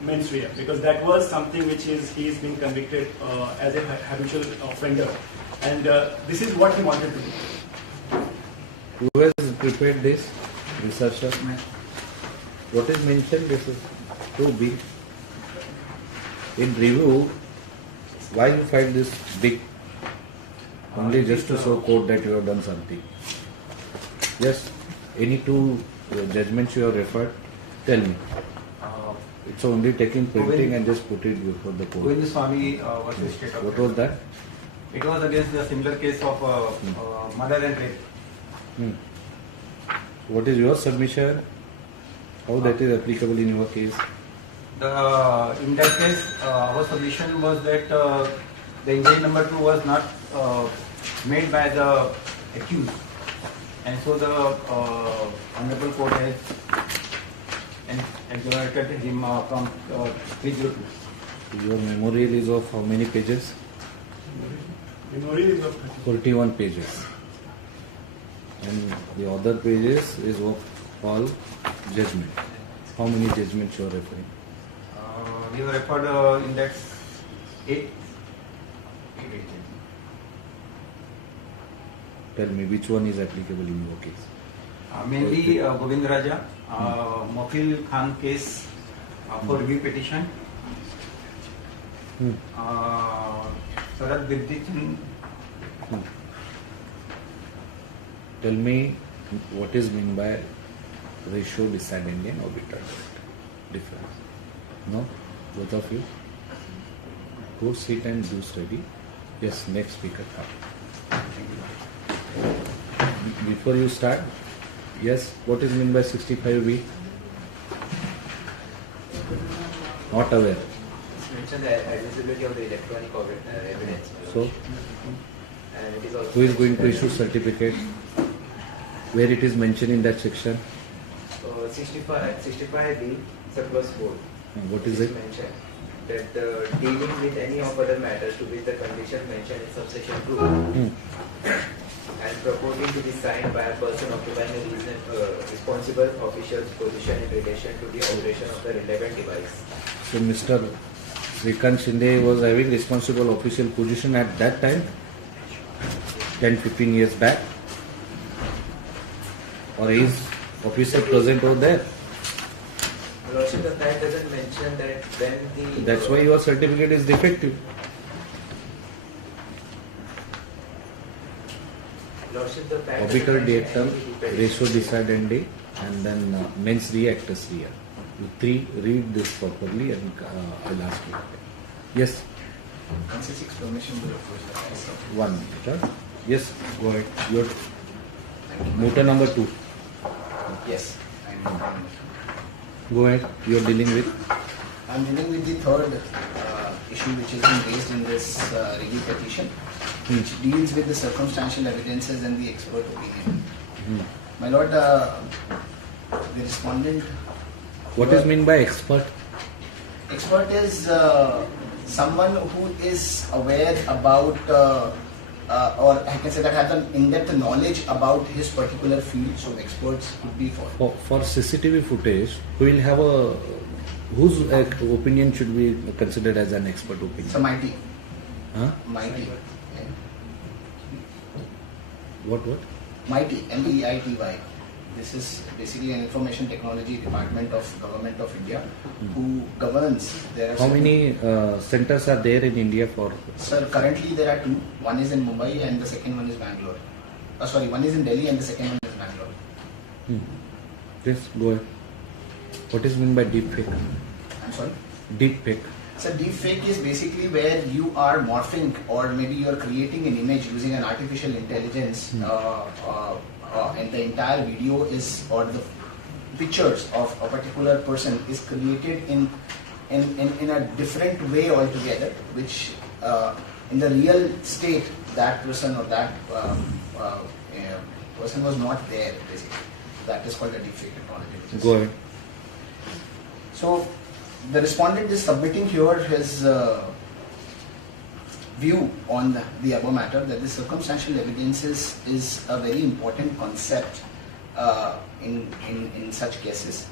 mens rea, because that was something which he is being convicted as a habitual offender, and this is what he wanted to do. Who has prepared this, researcher? What is mentioned? This is too big. In review, why you find this big? Only just to show court that you have done something. Yes, any two judgments you have referred, tell me. It's only taking printing and just put it before the court. Govind Swami versus State of... What was that? It was against the similar case of murder and rape. What is your submission? How that is applicable in your case? In that case, our submission was that the injury number 2 was not made by the accused, and so the Honorable Court has exonerated him from 302. Your memorial is of how many pages? Memorial is of 41 pages. And the other pages is of all judgment. How many judgments you are referring? We were referred in that 8. Tell me which one is applicable in your case? Mainly Govind Raja, Mofil Khan case for review petition. Sarat Vidhitaksh. Tell me what is meant by ratio deciding and obiter difference. No? Both of you? Go sit and do study. Yes, next speaker. Before you start, yes, what is meant by 65B? Not aware. It's mentioned the admissibility of the electronic evidence. So, and it is also who is going to issue certificate? Where it is mentioned in that section? So 65B surplus 4. What is it? Mentioned. that dealing with any of other matters to which the condition mentioned in subsection 2 and purporting to be signed by a person occupying a responsible official's position in relation to the operation of the relevant device. So Mr. Srikant Shinde was having responsible official position at that time, 10-15 years back, or is officer present over there? Lordship, the fact doesn't mention that when the... That's why your certificate is defective. Lordship, the fact Orbital doesn't mention datum, any ratio decidandi, and then mens rea actus rea. You three read this properly and I'll ask you. Yes? Consistent explanation will approach the case. One. Sir? Yes, go ahead. Your motor number 2. Yes, I'm Go ahead. You are dealing with? I'm dealing with the third issue which has been raised in this review petition, which deals with the circumstantial evidences and the expert opinion. My lord, the respondent... What is meant by expert? Expert is someone who is aware about or I can say that has an in-depth knowledge about his particular field, so experts could be For CCTV footage, we will have a... Whose opinion should be considered as an expert opinion? So mighty. Huh? Mighty. What? Mighty, MEITY. This is basically an information technology department of Government of India who governs. How many centers are there in India for? Sir, currently there are 2. One is in Mumbai and the second one is Bangalore. One is in Delhi and the second one is Bangalore. Yes, go ahead. What is meant by deep fake? I'm sorry? Deep fake. So deep fake is basically where you are morphing or maybe you are creating an image using an artificial intelligence and the entire video is or the pictures of a particular person is created in a different way altogether, which in the real state that person or that person was not there basically. That is called a deepfake technology. Go ahead. So the respondent is submitting here his view on the above matter, that the circumstantial evidences is a very important concept in such cases,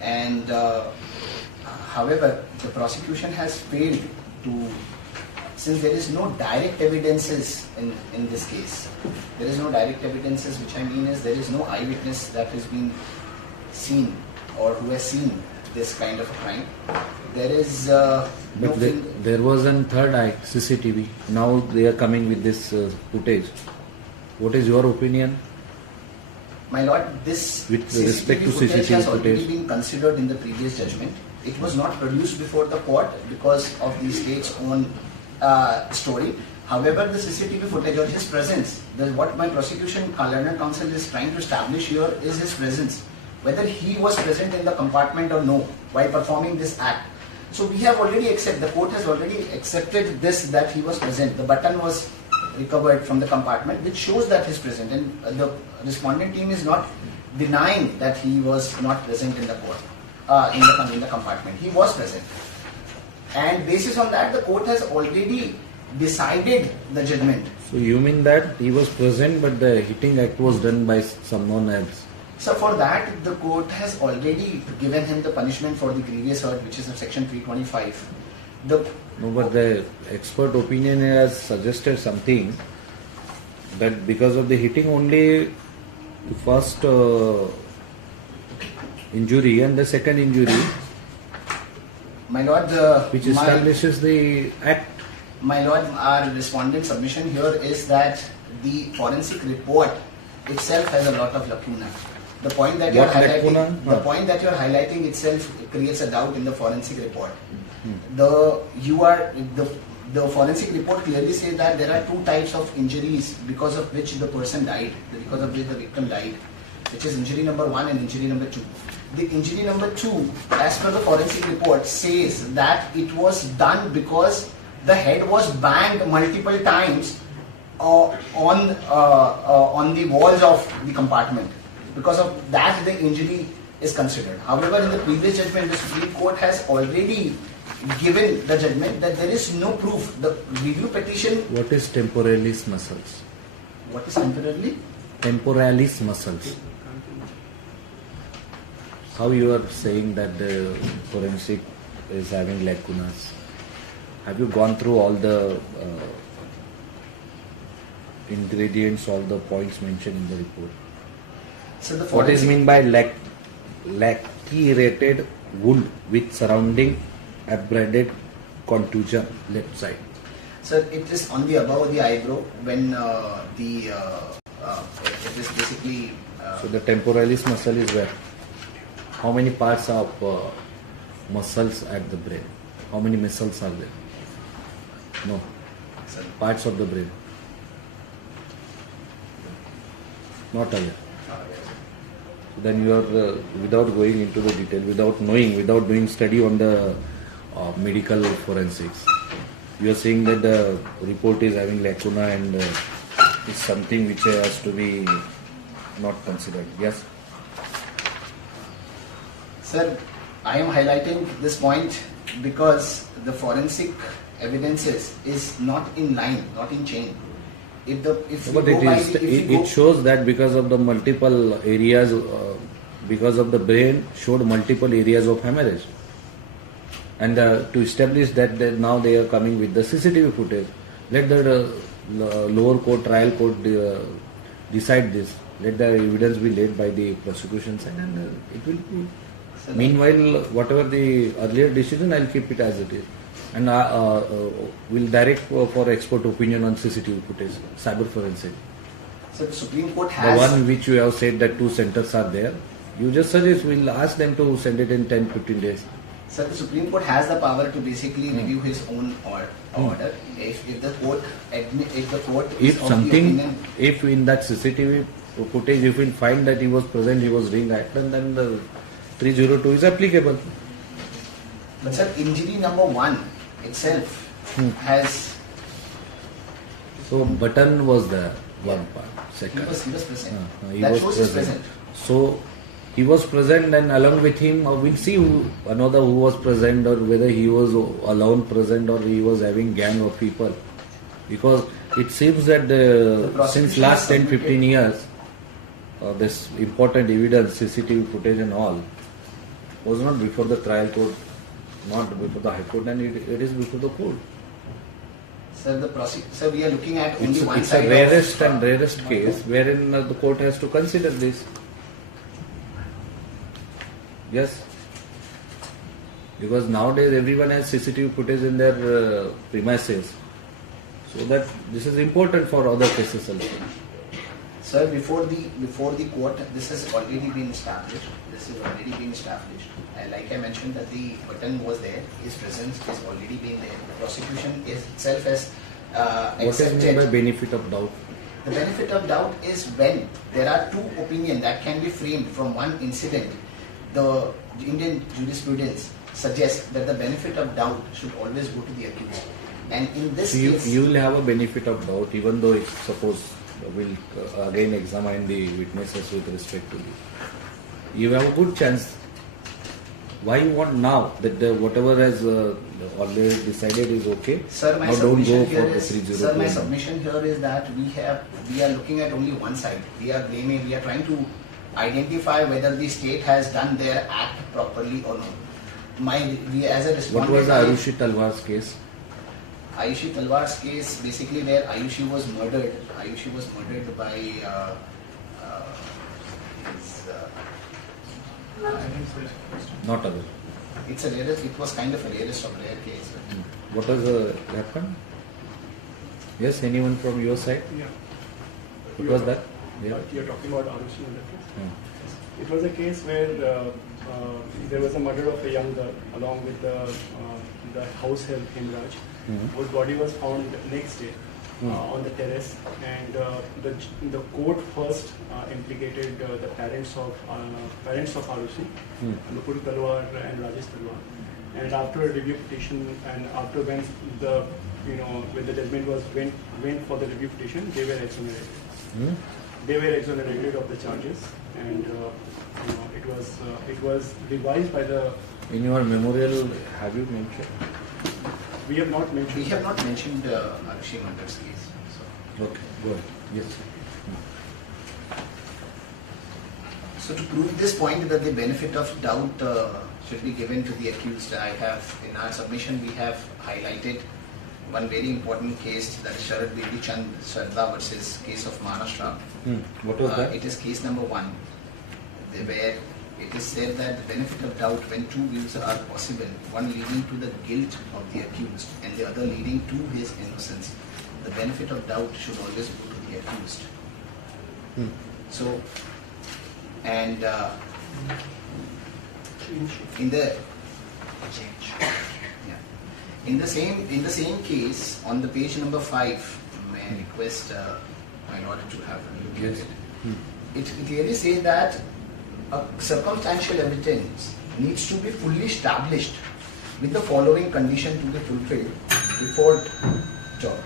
and however the prosecution has failed to, since there is no direct evidences in this case, there is no direct evidences, which I mean is there is no eyewitness that has been seen or who has seen this kind of a crime. There is there was a third eye, CCTV. Now they are coming with this footage. What is your opinion? My lord, this with respect to footage CCTV has already footage been considered in the previous judgment. It was not produced before the court because of the state's own story. However, the CCTV footage or his presence, what my prosecution learned counsel is trying to establish here is his presence. Whether he was present in the compartment or no while performing this act. So we have already accepted, the court has already accepted this, that he was present. The button was recovered from the compartment, which shows that he is present, and the respondent team is not denying that he was not present in the court, in the compartment. He was present. And basis on that, the court has already decided the judgment. So you mean that he was present but the hitting act was done by someone else? So for that, the court has already given him the punishment for the grievous hurt, which is in section 325. No, but the expert opinion has suggested something that because of the hitting only the first injury and the second injury, my lord, which establishes the act. My lord, our respondent submission here is that the forensic report itself has a lot of lacuna. The point that you are highlighting, itself creates a doubt in the forensic report. The forensic report clearly says that there are 2 types of injuries because of which the person died, because of which the victim died, which is injury number 1 and injury number 2. The injury number 2, as per the forensic report, says that it was done because the head was banged multiple times on the walls of the compartment. Because of that, the injury is considered. However, in the previous judgment, the Supreme Court has already given the judgment that there is no proof. The review petition. What is temporalis muscles? What is temporarily? Temporalis muscles. How you are saying that the forensic is having lacunas? Have you gone through all the ingredients, all the points mentioned in the report? So the what is mean by lacerated wound with surrounding abraded contusion left side? Sir, it is on the above the eyebrow when it is basically. So the temporalis muscle is where? How many parts of muscles at the brain? How many muscles are there? No. Sir. Parts of the brain. Not aware. So then you are without going into the detail, without knowing, without doing study on the medical forensics. You are saying that the report is having lacuna and is something which has to be not considered. Yes? Sir, I am highlighting this point because the forensic evidences is not in line, not in chain. But it shows that because of the multiple areas, because of the brain showed multiple areas of hemorrhage. And to establish that now they are coming with the CCTV footage. Let the lower court, trial court decide this. Let the evidence be laid by the prosecution side and it will be. Meanwhile, whatever the earlier decision, I will keep it as it is. And will direct for expert opinion on CCTV footage, cyber forensic. So the Supreme Court has... The one which you have said that 2 centers are there, you just suggest we'll ask them to send it in 10-15 days. So the Supreme Court has the power to basically review his own order. If the court if in that CCTV footage, if we find that he was present, he was doing that, then the 302 is applicable. But sir, injury number 1 itself has... So button was there, one part. Second. He was present. That shows he was present. So he was present and along with him, we'll see who was present or whether he was alone present or he was having gang of people. Because it seems that since last 10-15 years, this important evidence, CCTV footage and all, was not before the trial court, not before the High Court, and it is before the court. Sir, we are looking at only one side. It's a rarest case wherein the court has to consider this. Yes. Because nowadays everyone has CCTV footage in their premises. So that this is important for other cases also. Sir, before the court, this has already been established. And like I mentioned that the button was there, his presence has already been there. The prosecution itself has accepted. What is meant by benefit of doubt? The benefit of doubt is when there are 2 opinions that can be framed from one incident. The Indian jurisprudence suggests that the benefit of doubt should always go to the accused. And in this case... You will have a benefit of doubt even though if suppose we'll again examine the witnesses with respect to this. You have a good chance. Why you want now that whatever has already decided is okay? Sir, my submission here is that we are looking at only one side. We are blaming. We are trying to identify whether the state has done their act properly or not. As a respondent, what was the Ayushi Talwar's case? Ayushi Talwar's case, basically where Ayushi was murdered. Ayushi was murdered by not aware. It was kind of a rarest of rare case. What was happened? Yes, anyone from your side? Yeah. What was that? Yeah. You're talking about Ayushi in that case? It was a case where there was a murder of a young girl along with the house help Himraj, whose body was found next day on the terrace, and the court first implicated the parents of Ayushi, Nupur Talwar and Rajesh Talwar, and after a review petition and after when the judgment went for the review petition, they were exonerated. They were exonerated of the charges. and it was revised by the. In your memorial, have you mentioned? We have not mentioned. We have not mentioned Arushi Mandar's case. So. Okay, go ahead. Yes. So to prove this point that the benefit of doubt should be given to the accused, I have in our submission we have highlighted one very important case, that is Sharad Bedi Chand Sharda versus case of Maharashtra. What was that? It is case number 1, where it is said that the benefit of doubt when two views are possible, one leading to the guilt of the accused and the other leading to his innocence, the benefit of doubt should always go to the accused. So, and in the same case, on the page number 5, may I request my lord to have a look at it. It clearly says that a circumstantial evidence needs to be fully established with the following condition to be fulfilled before trial.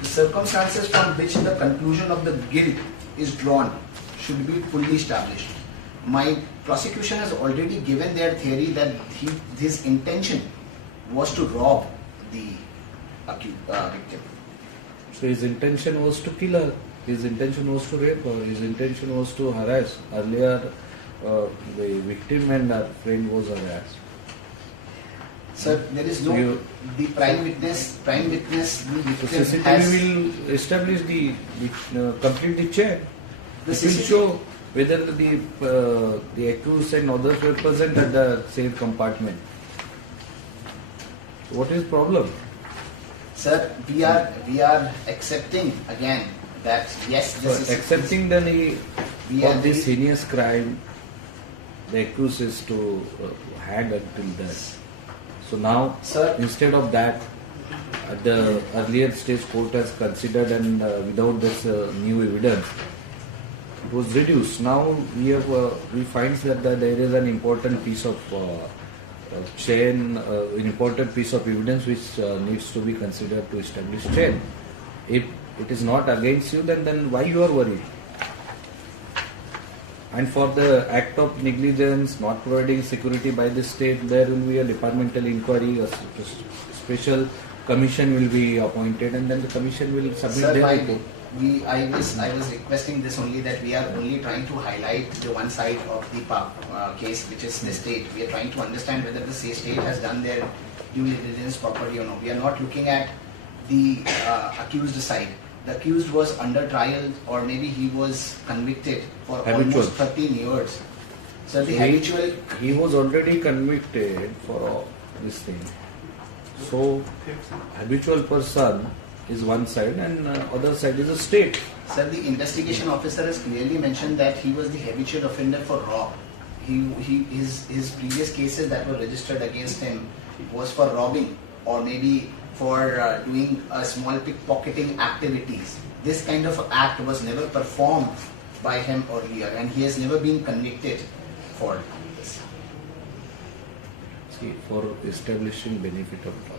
The circumstances from which the conclusion of the guilt is drawn should be fully established. My prosecution has already given their theory that his intention was to rob the victim. So his intention was to kill her, his intention was to rape her, his intention was to harass. Earlier, the victim and her friend was harassed. Sir, there is no, the prime witness, the victim CCTV has... will establish complete the check. It will show whether the accused and others were present at the safe compartment. What is the problem? Sir, we are accepting again that yes, this is accepting for this heinous crime, the accused is to hand until death. So now, sir, instead of that, at the earlier stage court has considered and without this new evidence, it was reduced. Now we find that there is an important piece of chain, an important piece of evidence which needs to be considered to establish chain. If it is not against you, then why you are worried? And for the act of negligence, not providing security by the state, there will be a departmental inquiry, a special commission will be appointed, and then the commission will submit their report. I was requesting this only, that we are only trying to highlight the one side of the case, which is the state. We are trying to understand whether the state has done their due diligence properly or no. We are not looking at the accused side. The accused was under trial, or maybe he was convicted for almost 13 years. So the habitual... He was already convicted for this thing. So, habitual person is one side and other side is a state. Sir, the investigation officer has clearly mentioned that he was the habitual offender for rob. His previous cases that were registered against him was for robbing, or maybe for doing small pickpocketing activities. This kind of act was never performed by him earlier, and he has never been convicted for this. See, for establishing benefit of doubt,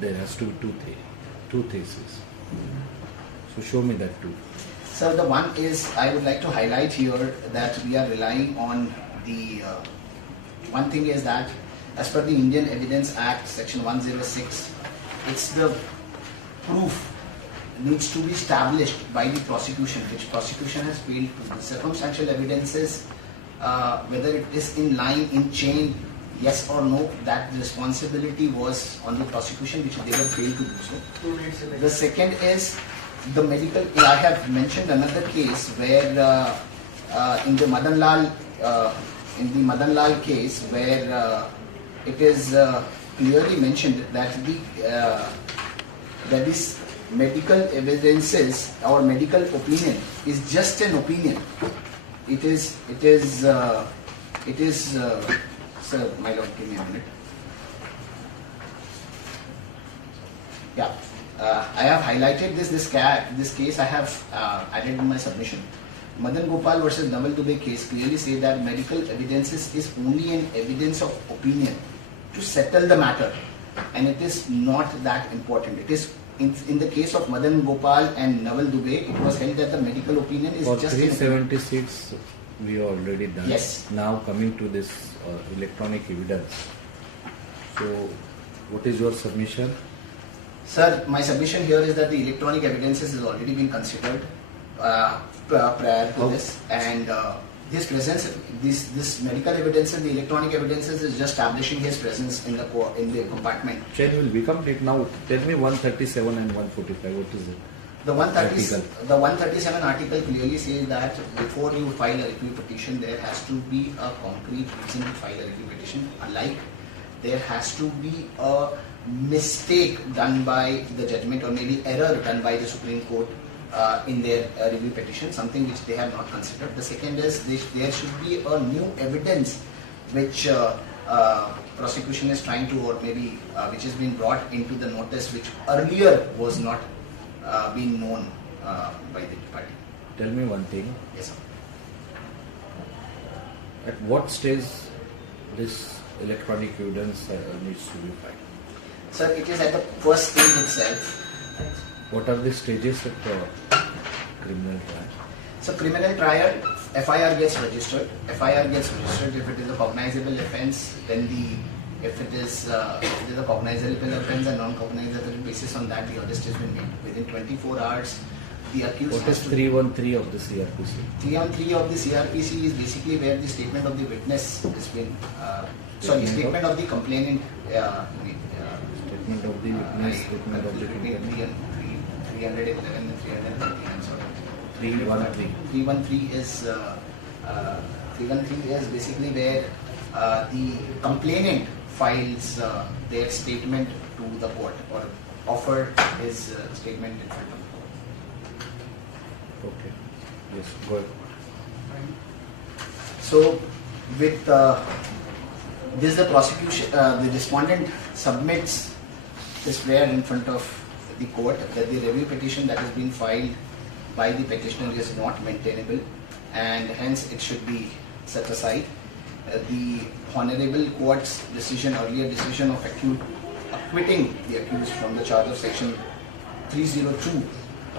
there has to be two theses. So show me that too. Sir, the one is, I would like to highlight here that we are relying on the, one thing is that as per the Indian Evidence Act, section 106, it's the proof needs to be established by the prosecution, which prosecution has failed to. The circumstantial evidences, whether it is in line, in chain, yes or no, that responsibility was on the prosecution, which they have failed to do so. The second is the medical. I have mentioned another case where in the Madan Lal case, where it is clearly mentioned that this medical evidences or medical opinion is just an opinion. It is. Sir, my lord, give me a minute. Yeah, I have highlighted this case. I have added in my submission. Madan Gopal versus Naval Dubey case clearly say that medical evidences is only an evidence of opinion to settle the matter, and it is not that important. It is in the case of Madan Gopal and Naval Dubey, it was held that the medical opinion is for just 376 we have already done. Yes. Now coming to this electronic evidence. So, what is your submission? Sir, my submission here is that the electronic evidences has already been considered prior to this, and this presence, this medical evidences, the electronic evidences is just establishing his presence in the compartment. Chain will be complete. Now, tell me 137 and 145. What is it? The 137 article clearly says that before you file a review petition, there has to be a concrete reason to file a review petition. Like there has to be a mistake done by the judgment or maybe error done by the Supreme Court in their review petition, something which they have not considered. The second is there should be a new evidence which prosecution is trying to, or maybe which has been brought into the notice, which earlier was not been known by the party. Tell me one thing. Yes, sir. At what stage this electronic evidence needs to be filed? Sir, it is at the first stage itself. What are the stages of criminal trial? So criminal trial, FIR gets registered. FIR gets registered if it is a cognizable offence. Then if it is a cognizable offence and non-cognizable basis, on that the arrest has been made. Within 24 hours, the accused. What is 313 of the CRPC? 313 of the CRPC is basically where the statement of the witness has been. Statement of the complainant. Statement of the witness. Statement of the complainant. 311 and 313. I'm sorry. 313. 313 is basically where the complainant files their statement to the court or offer his statement in front of the court. Okay. Yes, go ahead. So, with this, the prosecution, the respondent submits his prayer in front of the court that the review petition that has been filed by the petitioner is not maintainable, and hence it should be set aside. The Honorable Court's earlier decision of acquitting the accused from the charge of Section 302,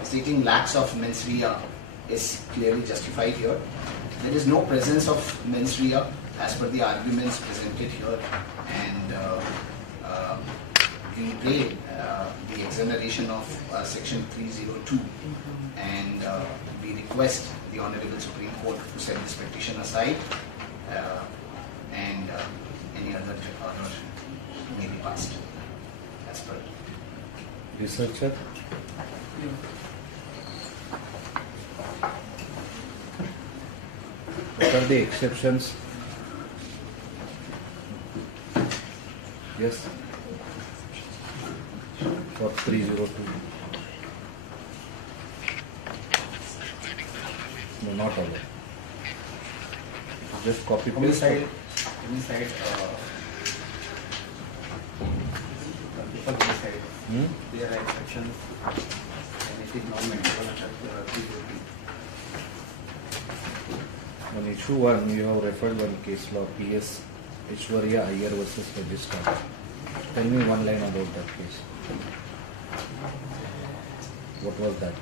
stating lacks of mens rea, is clearly justified here. There is no presence of mens rea as per the arguments presented here, and we pray the exoneration of Section 302, and we request the Honorable Supreme Court to set this petition aside, and any other order may be passed as per. Researcher? What are the exceptions? Yes? For 302. No, not all. Just copy paste. Inside, there are exceptions, and it is not maintainable under 302. On issue 1, you have referred one case law, PS Ishwarya Iyer versus Registrar. Tell me one line about that case. What was that?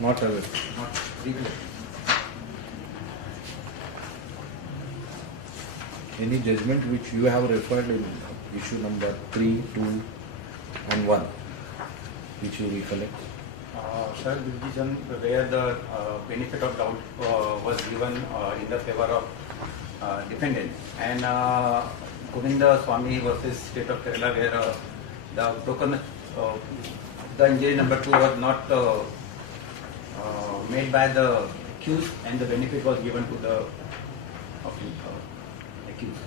Not aware. Not legal. Any judgment which you have referred in issue number 3, 2 and 1, which you recollect? Sir, decision where the benefit of doubt was given in the favor of defendant, and Govinda Swami versus State of Kerala, where the broken the injury number 2 was not made by the accused, and the benefit was given to the accused.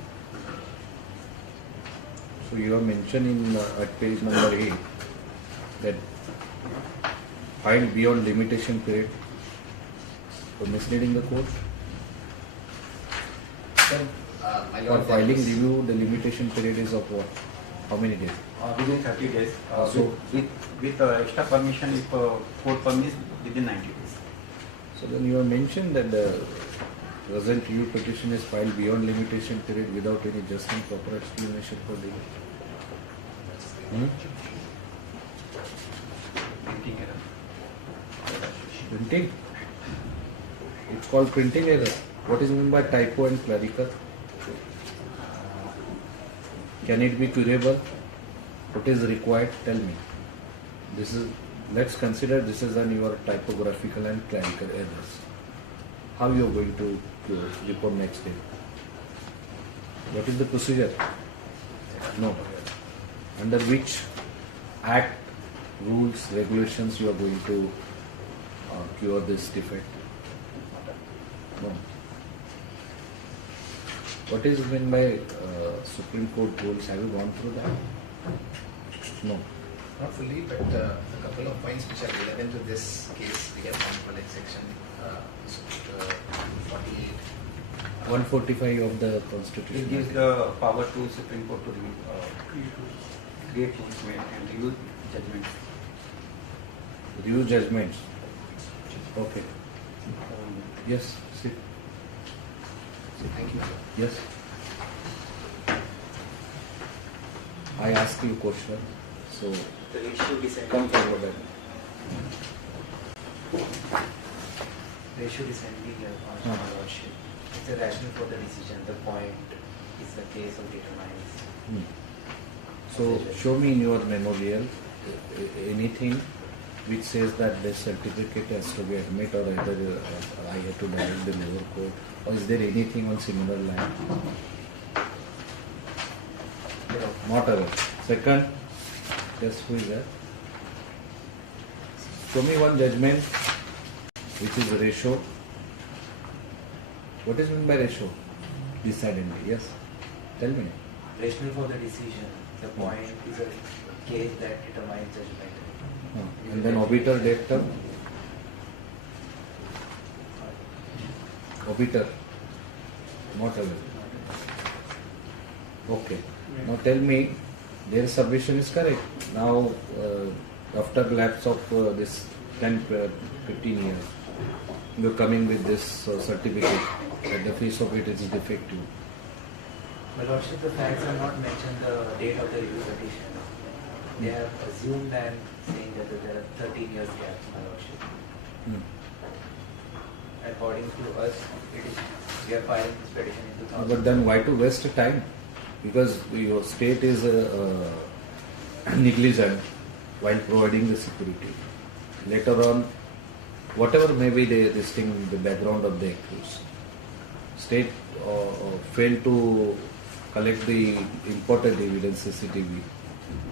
So you have mentioned in at page number 8 that filed beyond limitation period for misleading the court. For filing review, the limitation period is of what? How many days? Within 30 days. So with extra permission if court permits within 90 days. So then you have mentioned that the present review petition is filed beyond limitation period without any just and proper explanation for delay. Printing? It's called printing error. What is meant by typo and clerical? Can it be curable? What is required? Tell me. This is. Let's consider this is on your typographical and clerical errors. How you are going to cure before next day? What is the procedure? No. Under which act, rules, regulations you are going to cure this defect? No. What is meant by Supreme Court rules? Have you gone through that? No. Not fully, but a couple of points which are relevant to this case. We get one like section 48. 145 of the Constitution. It gives the power to Supreme Court to create rules and review judgments. Review judgments. Okay. Yes. Sit. Thank you. Yes. I ask you question. So The issue descending. come forward. The issue descending here on my lordship. It's a rational for the decision. The point is the case of determines. So show me in your memorial anything which says that this certificate has to be admit, or either I have to direct the lower court, or is there anything on similar line? Not aware. Second, yes, who is that? Show me one judgment which is ratio. What is meant by ratio? Decidedly, yes. Tell me. Rational for the decision. The point is a case that determines judgment. And then obiter dictum. Obiter. Not aware. Okay. Now tell me, their submission is correct. Now, after lapse of this 10, 15 years, you are coming with this certificate that the face of it is defective. My lordship, the facts are not mentioned the date of the review petition. They have assumed and saying that there are 13 years gaps, my lordship. According to us, we are filing this petition in 2000. But then why to waste time? Because your state is negligent while providing the security. Later on, whatever may be this thing, the background of the accused, state failed to collect the important evidence, CCTV,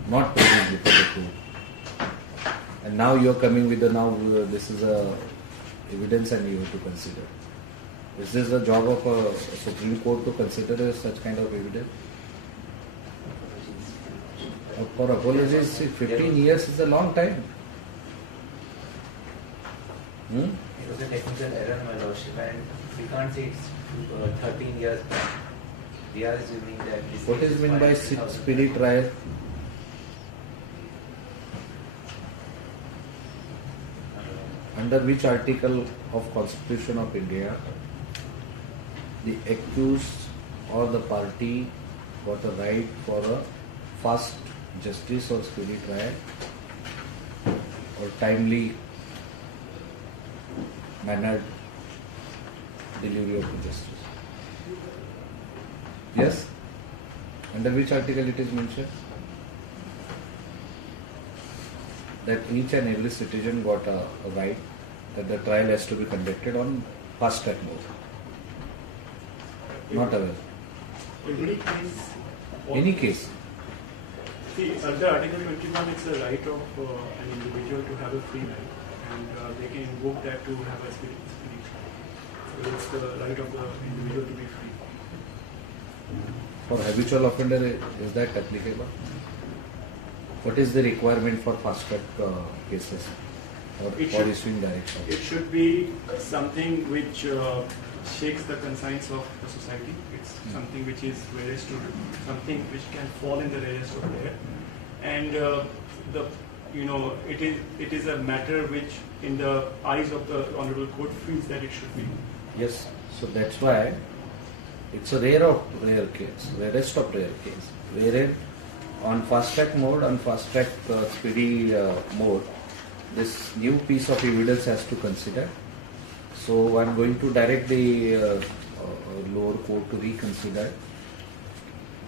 not present before the court. And now you are coming with this is a evidence and you have to consider. Is this the job of a Supreme Court to consider such kind of evidence? For apologies, 15 years is a long time. It was a technical error, my lordship, and we can't say it's 13 years back. We are assuming that this. What is meant by speedy trial? Under which article of Constitution of India the accused or the party got a right for a fast justice or speedy trial or timely mannered delivery of the justice? Yes? Under which article it is mentioned? That each and every citizen got a right that the trial has to be conducted on fast track mode. Not aware. Any case. See, under Article 21, it's the right of an individual to have a free life, and they can invoke that to have a speedy trial. So it's the right of the individual to be free. For habitual offender, is that applicable? What is the requirement for fast track cases or for issuing direction? It should be something which shakes the conscience of the society. It's something which is rarest to do, something which can fall in the rarest of rare, and it is a matter which, in the eyes of the Honorable Court, feels that it should be. Yes, so that's why it's a rare case, rarest of rare case, wherein on fast track mode, on fast track speedy mode, this new piece of evidence has to consider. So I'm going to direct the lower court to reconsider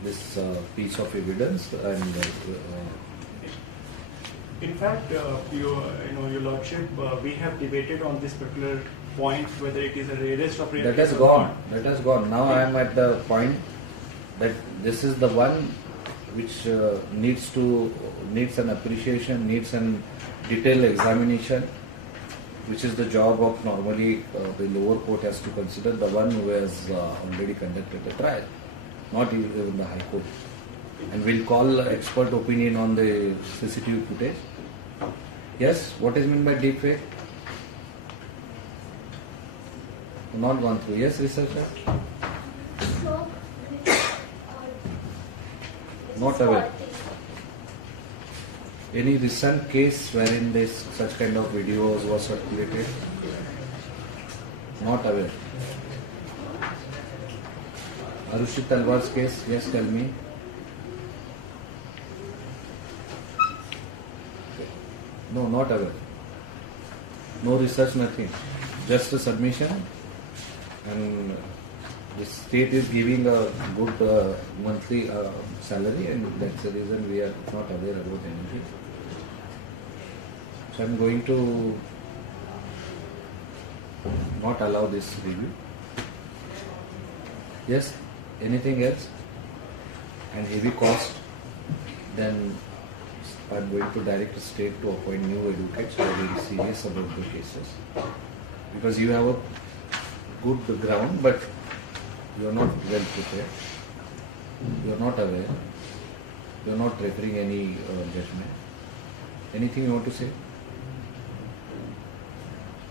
this piece of evidence and. In fact, your lordship, we have debated on this particular point whether it is a rarest of rare That has case or gone. not. That has gone. Now I am at the point that this is the one which needs an appreciation, needs an detailed examination, which is the job of normally the lower court has to consider, the one who has already conducted a trial, not even the High Court. And we'll call expert opinion on the CCTV footage. Yes, what is meant by deep fake? Not gone through. Yes, researcher? So, Not aware. Any recent case wherein this such kind of videos was circulated? Not aware. Arushit Talwar's case? Yes, tell me. No, not aware. No research, nothing. Just a submission, and the state is giving a good monthly salary, and that's the reason we are not aware about anything. So I'm going to not allow this review. Yes, anything else? And heavy cost, then I'm going to direct the state to appoint new advocates who are very serious about the cases. Because you have a good ground, but you are not well prepared. You are not aware. You are not referring any judgment. Anything you want to say?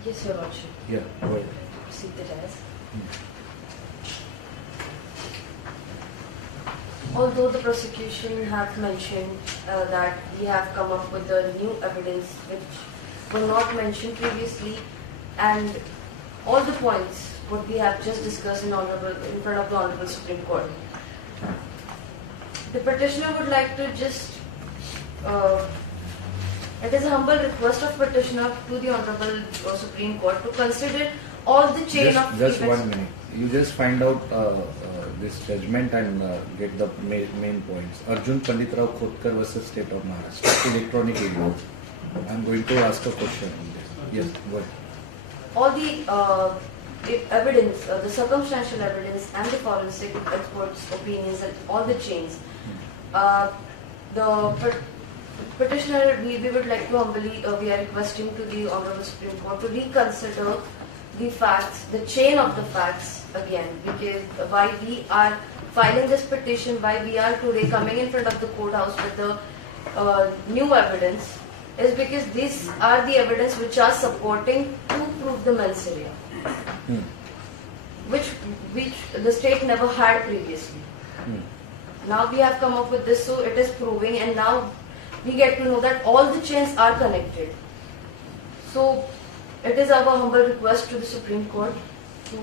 Yes, Your Lordship. Yeah, go ahead. Proceed the test. Although the prosecution have mentioned that we have come up with the new evidence which were not mentioned previously, and all the points what we have just discussed in front of the Honorable Supreme Court, the petitioner would like to just it is a humble request of petitioner to the Honorable Supreme Court to consider all the chain of Just events. 1 minute. You just find out this judgment and get the main points. Arjun Pandit Rao Khotkar versus State of Maharashtra, electronic evidence. I am going to ask a question on this. Yes, go ahead. All the evidence, the circumstantial evidence and the forensic experts' opinions and all the chains, the petitioner, we would like to humbly, we are requesting to the Honorable Supreme Court to reconsider the facts, the chain of the facts again, because why we are filing this petition, why we are today coming in front of the courthouse with the new evidence, is because these are the evidence which are supporting to prove the mens rea, which the state never had previously. Now we have come up with this, so it is proving, and now we get to know that all the chains are connected. So it is our humble request to the Supreme Court to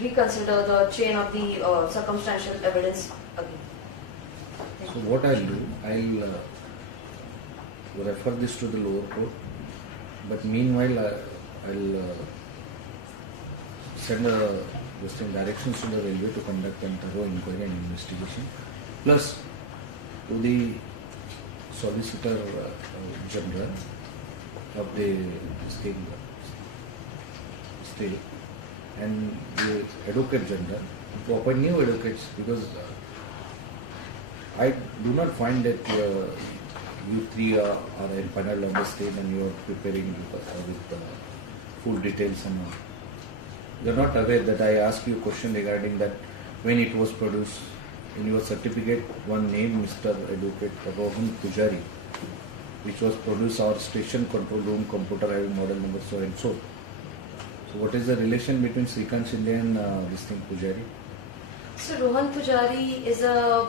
reconsider the chain of the circumstantial evidence again. So what I'll do, I'll refer this to the lower court, but meanwhile I'll send directions to the railway to conduct a thorough inquiry and investigation, plus to the Solicitor General of the state and the Advocate General to appoint new advocates, because I do not find that you three are empaneled on the state and you are preparing with full details and all. You are not aware that I asked you a question regarding that when it was produced. In your certificate, one name, Mr. Advocate Rohan Pujari, which was produced our station control room computer having model number so and so. So what is the relation between Srikant Shinde and this thing Pujari? So Rohan Pujari is a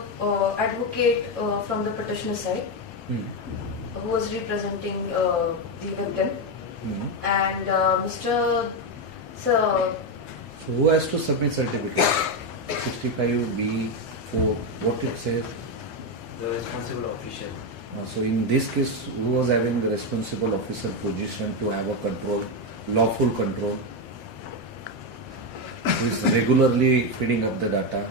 advocate from the petitioner side who was representing the victim, and Mr. So who has to submit certificate? 65B4, what it says? The responsible official. So in this case, who was having the responsible officer position to have a control, lawful control, who is regularly feeding up the data?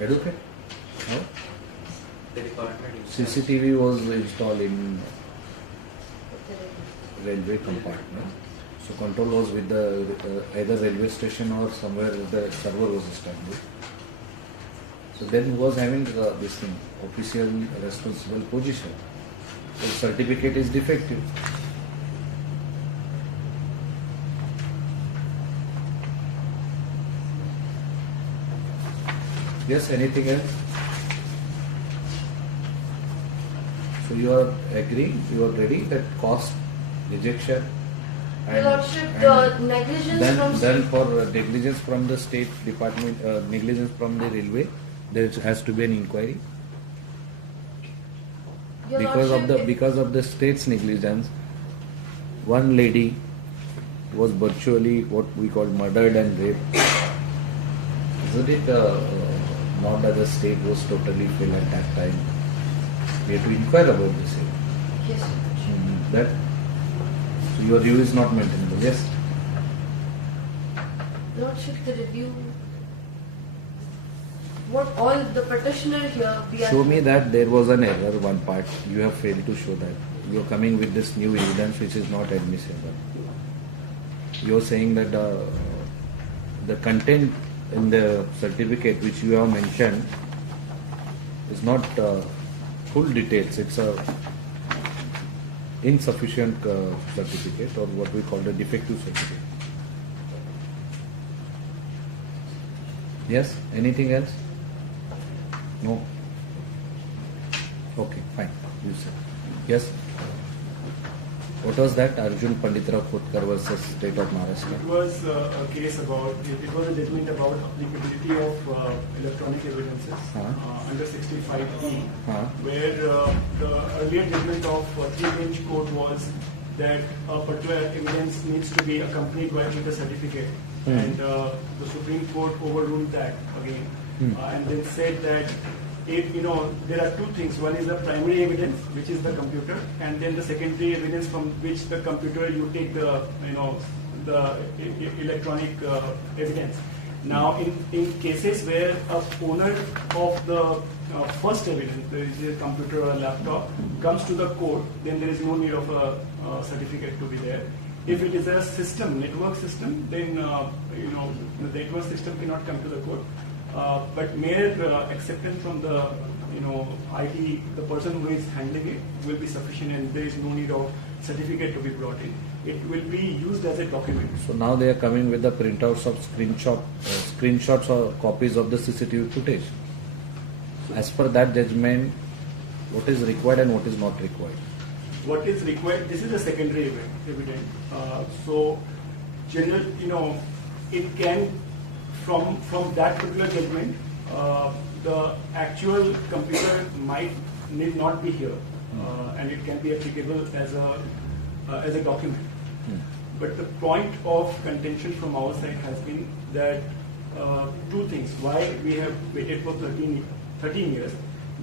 Educate? No? The department. CCTV was installed in railway compartment. So control was with the either railway station or somewhere the server was established. So then who was having this thing, official responsible position. So certificate is defective. Yes, anything else? So you are agreeing, you are ready that cost, rejection, Your Lordship, the negligence then for negligence from the state department, negligence from the railway, there has to be an inquiry. Your Because of the state's negligence, one lady was virtually what we call murdered and raped. Isn't it not that the state was totally failed at that time? We have to inquire about the same. Yes. That so your review is not maintainable. Yes. Lordship, the review. What all the petitioner here we are. Show me that there was an error, one part. You have failed to show that. You are coming with this new evidence which is not admissible. You are saying that the content in the certificate which you have mentioned is not full details. It's a insufficient certificate, or what we call the defective certificate. Yes? Anything else? No? Okay, fine. You said. Yes? What was that? Arjun Panditrao Khotkar versus State of Maharashtra. It was a case about, it was a judgment about applicability of electronic evidences under 65E, where the earlier judgment of 3-bench court was that a particular evidence needs to be accompanied with a certificate. And the Supreme Court overruled that again, and then said that if there are two things. One is the primary evidence, which is the computer, and then the secondary evidence from which the computer you take the electronic evidence. Now, in cases where a owner of the first evidence, there is a computer or a laptop, comes to the court, then there is no need of a certificate to be there. If it is a system, network system, then the network system cannot come to the court. But mere acceptance from the IT, the person who is handling it, will be sufficient, and there is no need of certificate to be brought in. It will be used as a document. So now they are coming with the printouts of screenshots or copies of the CCTV footage. As per that judgment, what is required and what is not required? What is required? This is a secondary evidence. So, it can. From that particular judgment, the actual computer need not be here, and it can be applicable as a document. But the point of contention from our side has been that two things: why we have waited for 13 years,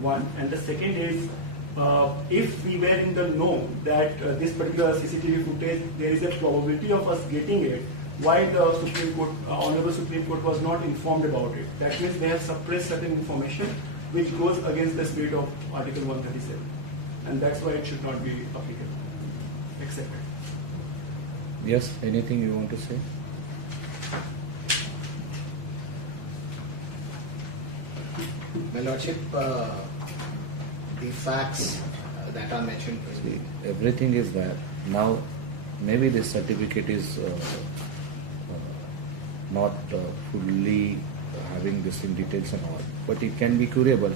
one, and the second is if we were in the know that this particular CCTV footage, there is a probability of us getting it. Why the Supreme Court, Honorable Supreme Court was not informed about it? That means they have suppressed certain information which goes against the spirit of Article 137, and that's why it should not be applicable, accepted. Yes, anything you want to say? My Lordship, the facts that are mentioned. Everything is there. Now, maybe this certificate is not fully having this in details and all, but it can be curable.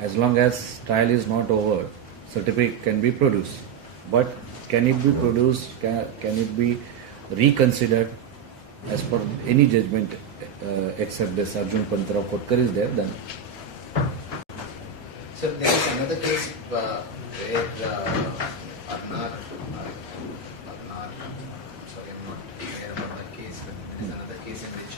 As long as trial is not over, certificate can be produced. But can it be produced, can it be reconsidered as per any judgment except this Arjun Panditrao Khotkar is there then? So there is another case where Arnar, sorry, I'm not aware about that case, but there is another case in which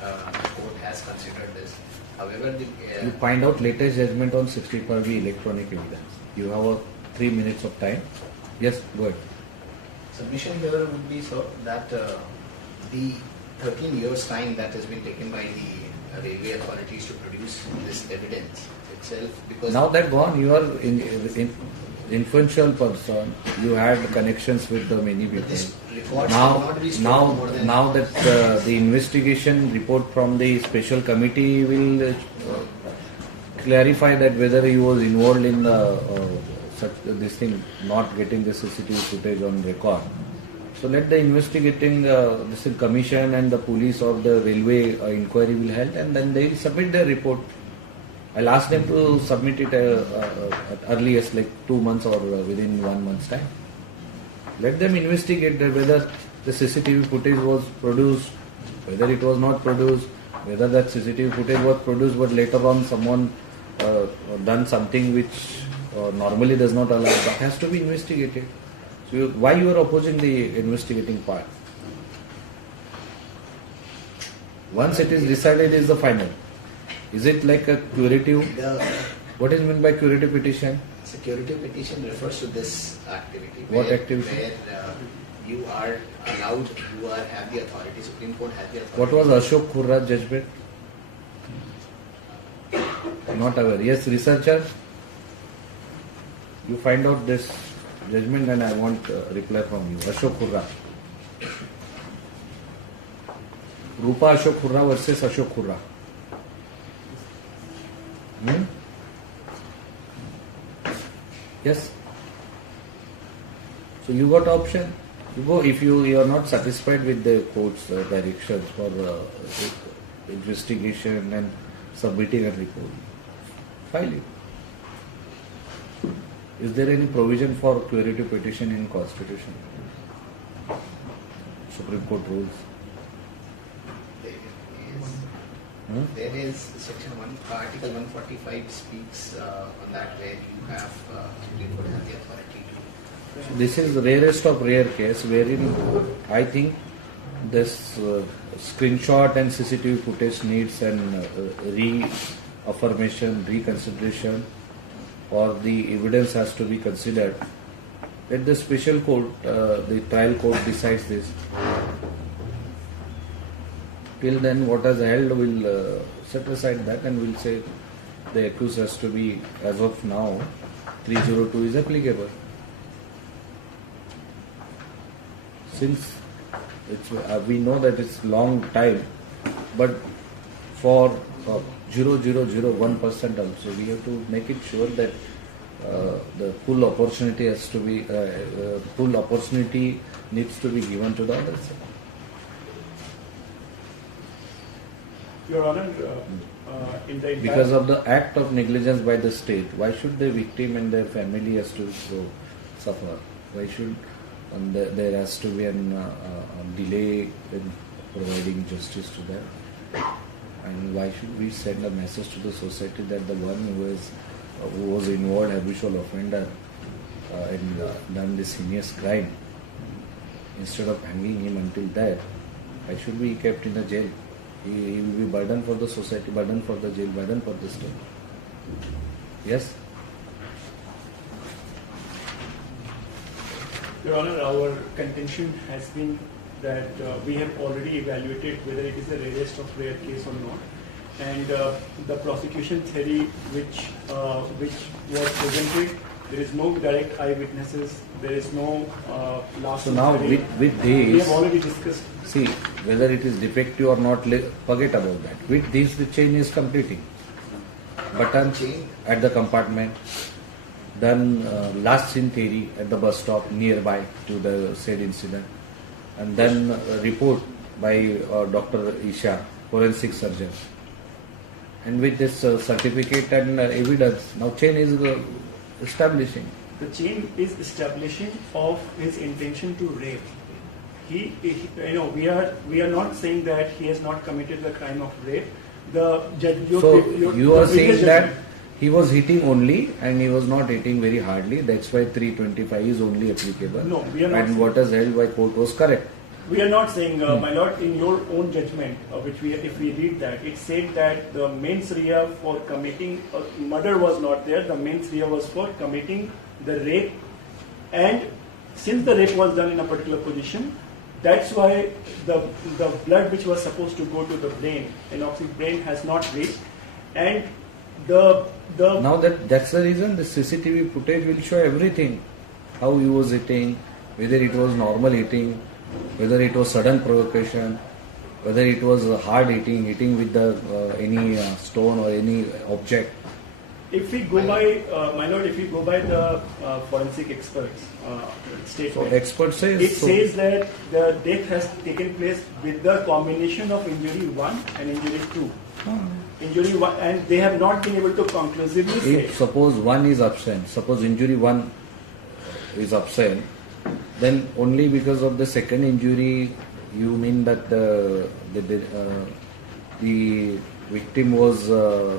the court has considered this. However, You find out latest judgment on 60 per V electronic evidence. You have 3 minutes of time. Yes, go ahead. submission here would be so that the 13 years time that has been taken by the railway authorities to produce this evidence itself, because Now that gone, you are influential person. You had connections with the many people. this records cannot be stored more than Now that the investigation report from the special committee will clarify that whether he was involved in this thing, not getting the CCTV footage on record. So let the investigating this commission and the police or the railway inquiry will help, and then they will submit their report. I'll ask them to submit it at earliest, like 2 months or within 1 month's time. Let them investigate whether the CCTV footage was produced, whether it was not produced, whether that CCTV footage was produced but later on someone done something which normally does not allow. That has to be investigated. So why you are opposing the investigating part? Once it is decided, is the final. Is it like a curative? What is meant by curative petition? security petition refers to this activity. What where, activity? Where you are allowed, have the authority, Supreme Court has the authority. What was Ashok Khurra's judgment? Not aware. Yes, researcher, you find out this judgment and I want a reply from you. Ashok Khurra. Rupa Ashok Khurra versus Ashok Khurra. Yes. So you got option. You go if you are not satisfied with the court's directions for investigation and submitting a report. File it. Is there any provision for curative petition in Constitution? Supreme Court rules. There is section 1, article 145 speaks on that, where you have Supreme Court has the authority to. This is the rarest of rare case wherein I think this screenshot and CCTV footage needs an reaffirmation, reconsideration, or the evidence has to be considered. Let the special court, the trial court decides this. Till then, what has held will set aside that and will say the accused has to be, as of now, 302 is applicable. Since it's, we know that it's long time, but for 0.001% also, we have to make it sure that the full opportunity has to be, full opportunity needs to be given to the other side. Your Honor, in the because of the act of negligence by the state, why should the victim and their family has to suffer? Why should there has to be a delay in providing justice to them? And why should we send a message to the society that the one who was involved, habitual offender, and done this heinous crime, instead of hanging him until death, why should be kept in the jail? He will be burden for the society, burden for the jail, burden for the state. Yes? Your Honor, our contention has been that we have already evaluated whether it is the rarest of rare case or not, and the prosecution theory which was presented, there is no direct eyewitnesses, there is no last. So now with this, we have already discussed. See, whether it is defective or not, forget about that. With this, the chain is completing. Button at the compartment, then last seen theory at the bus stop nearby to the said incident, and then report by Dr. Isha, forensic surgeon. And with this certificate and evidence, now chain is establishing. The chain is establishing of his intention to rape. We are not saying that he has not committed the crime of rape. The judge. You are saying that he was hitting only and he was not hitting very hardly. That's why 325 is only applicable. No, we are not. And what is held by court was correct. We are not saying, my lord, in your own judgment, if we read that, it said that the mens rea for committing murder was not there. The mens rea was for committing the rape, and since the rape was done in a particular position, that's why the blood which was supposed to go to the brain, anoxic brain, has not reached, and the now that's the reason the CCTV footage will show everything, how he was eating, whether it was normal eating, whether it was sudden provocation, whether it was hard eating with the any stone or any object. If we go by, my lord, if we go by the forensic experts statement, So experts say it says that the death has taken place with the combination of injury 1 and injury 2. Injury 1, and they have not been able to conclusively say. If suppose one is absent, suppose injury 1 is absent, then only because of the second injury, you mean that the victim was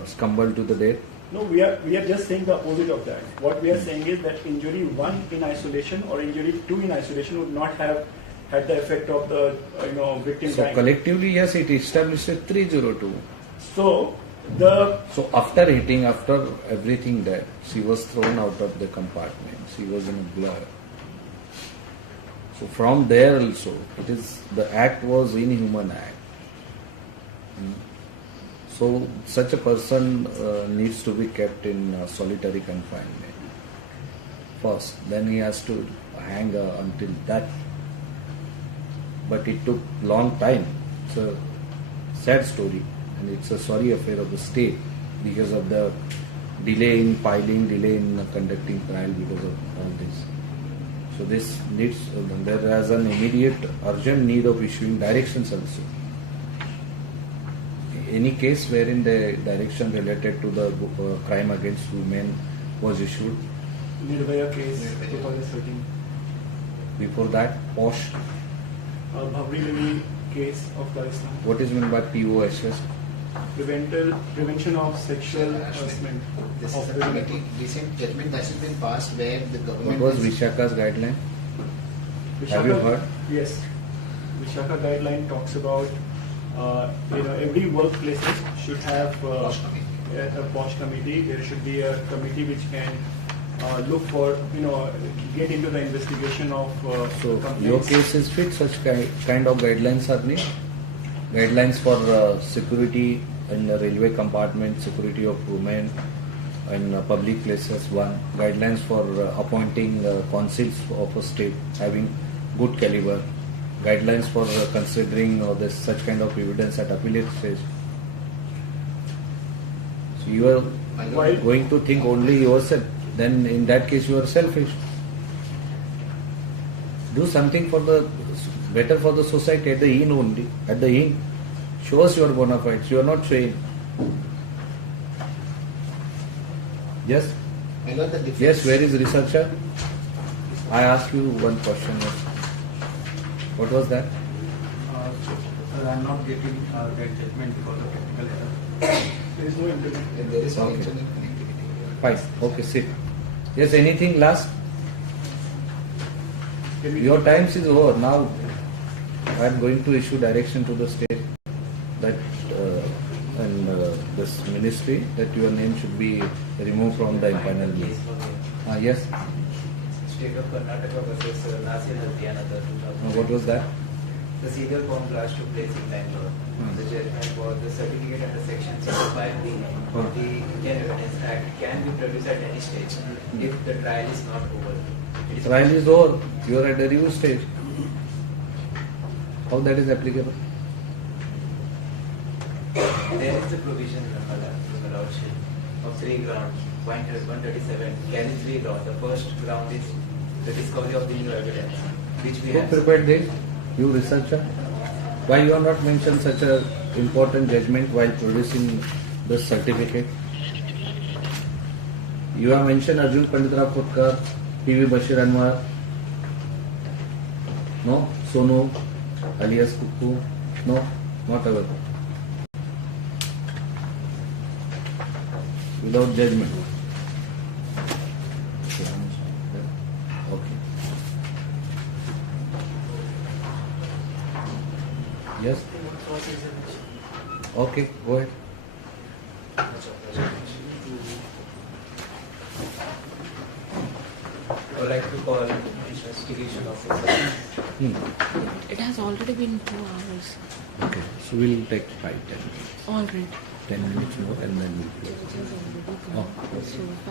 stumbled to the death? No, we are just saying the opposite of that. What we are saying is that injury 1 in isolation or injury 2 in isolation would not have had the effect of the victim So dying. collectively, yes, it establishes 302. So after hitting, after everything there, she was thrown out of the compartment. She was in a blur. So from there also, the act was inhuman act. So such a person needs to be kept in solitary confinement first. Then he has to hang until that. But it took long time. It's a sad story, and it's a sorry affair of the state because of the delay in filing, delay in conducting trial because of all this. So this needs, there is an immediate urgent need of issuing directions also. Any case wherein the direction related to the crime against women was issued? Nirbhaya case, 2013. Before that, POSH. Bhavri Devi case of Pakistan. What is meant by POSH? Prevention of sexual harassment. This is a recent judgment that has been passed where the government. What was Vishaka's guideline? Have you heard? Yes. Vishaka guideline talks about every workplace should have a POSH committee. There should be a committee which can look for, get into the investigation of So complaints. your case is fit, such kind of guidelines are needed? Guidelines for security in the railway compartment, security of women in public places, one. Guidelines for appointing consuls of a state having good caliber. Guidelines for considering this such kind of evidence at appellate stage. So you are going to think only yourself. Then in that case you are selfish. Do something for the better for the society at the inn only. At the inn, show us your bona fides. You are not showing. Yes. Yes. Where is researcher? I ask you one question. What was that? I am not getting that judgment because of technical error. There is no internet. There is no Okay. internet connectivity. Fine. Okay, sit. Yes, anything last? Your times is over. Now I am going to issue direction to the state that and this ministry that your name should be removed from the impanel list. Yes. State of Karnataka versus Nasir Ludhiana, What was that? The serial bomb blast took place in Bangalore. The judgment was the certificate under Section 65B of the Indian Evidence Act can be produced at any stage if the trial is not over. Trial is over. You are at the review stage. How that is applicable? There is a provision, Your Lordship, of 3 grounds. Point 137 carries 3 grounds. The first ground is the discovery of the new evidence, which we Who have. prepared this? You researcher? Why you have not mentioned such a important judgment while producing the certificate? You have mentioned Arjun Panditra Khotkar, P.V. Bashir Anwar, no? Sonu, alias Kukku, no? Not ever. Without judgment. Okay. Okay, go ahead. I would like to call investigation officer. It has already been 2 hours. Okay, so we'll take 5-10 minutes. All right. 10 minutes more and then we'll close. Oh,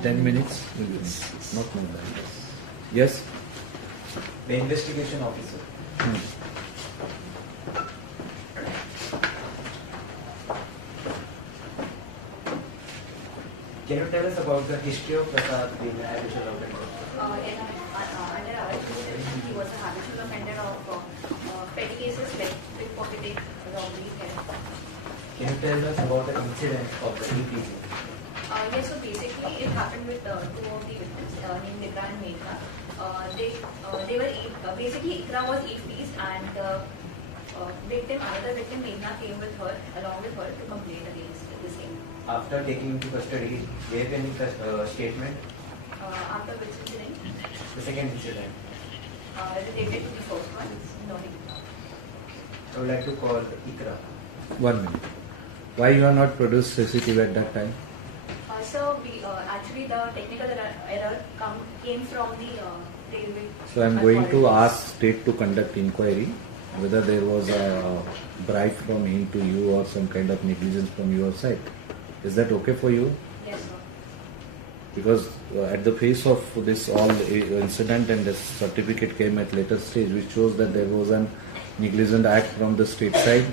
10 minutes will be not more than this. Yes? The investigation officer. Can you tell us about the history of Prasad being a habitual offender? Under our jurisdiction, he was a habitual offender of petty cases like pickpocketing, robbery, theft. Can you tell us about the incident of the EPC? Yes, so basically it happened with 2 of the victims named Ikra and Meghna. They were basically Ikra was 8 and another victim Meghna came with her along with her to complain against the same. After taking into custody, gave any statement? After which incident? The second incident. Related to the first one, no. I would like to call Ikra. 1 minute. Why you are not produced CCTV at that time? So we actually the technical error came from the railway. So I am going to ask state to conduct inquiry whether there was a bribe from him to you or some kind of negligence from your side. Is that okay for you? Yes, sir. Because at the face of this all incident and this certificate came at later stage, which shows that there was an negligent act from the state side,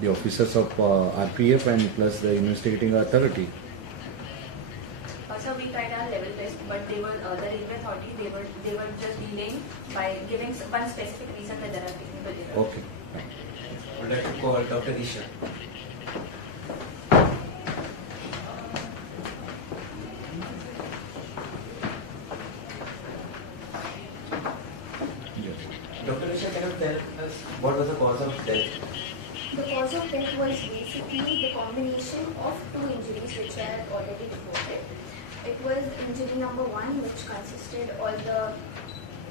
the officers of RPF and plus the investigating authority. So we tried our level best, but they were the railway authority. They were just delaying by giving one specific reason that there are technical errors. Okay. I would like to call Dr. Isha. Dr. Isha, can you tell us what was the cause of death? The cause of death was basically the combination of 2 injuries which I have already reported. It was injury number 1, which consisted all the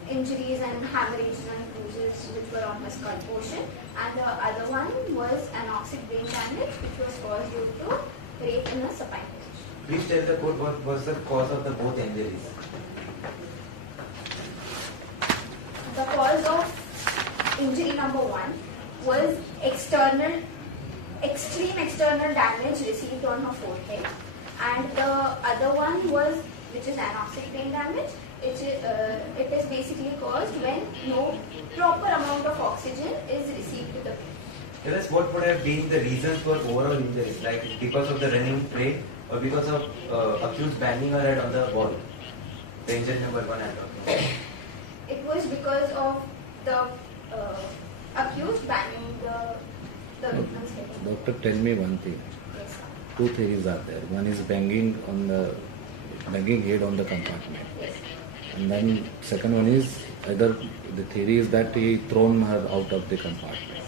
injuries and hemorrhages and bruises which were on her skull portion, and the other one was anoxic brain damage which was caused due to rape in a supine position. Please tell the court what was the cause of the both injuries. The cause of injury number 1 was extreme external damage received on her forehead, and the other one was, which is anoxic brain damage. It is basically caused when no proper amount of oxygen is received to the brain. Tell us what would have been the reasons for overall injuries, like because of the running train or because of accused banging her head on the wall. The injury number 1 I'm talking about. It was because of the accused banging the victim's head. Doctor, tell me one thing. Yes, sir. 2 theories are there. One is banging head on the compartment. Yes. And then second one is either the theory is that he thrown her out of the compartment.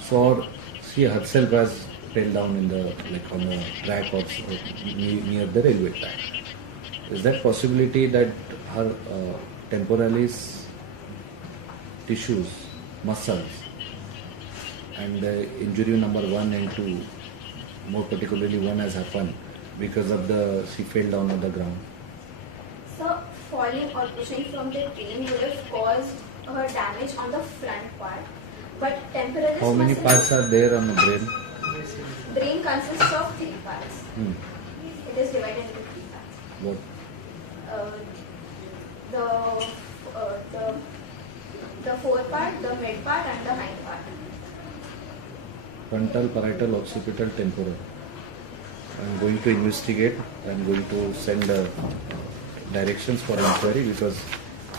So she herself has fell down in the on the track or near the railway track. Is that possibility that her temporalis tissues, muscles, and injury number 1 and 2, more particularly 1 has happened because of she fell down on the ground? So falling or pushing from the train would have caused her damage on the front part, but temporalis How many muscle- parts are there on the brain? Brain consists of 3 parts. It is divided into 3 parts. What? The fore part, the mid part, and the hind part. Frontal, parietal, occipital, temporal. I am going to investigate. I am going to send directions for inquiry because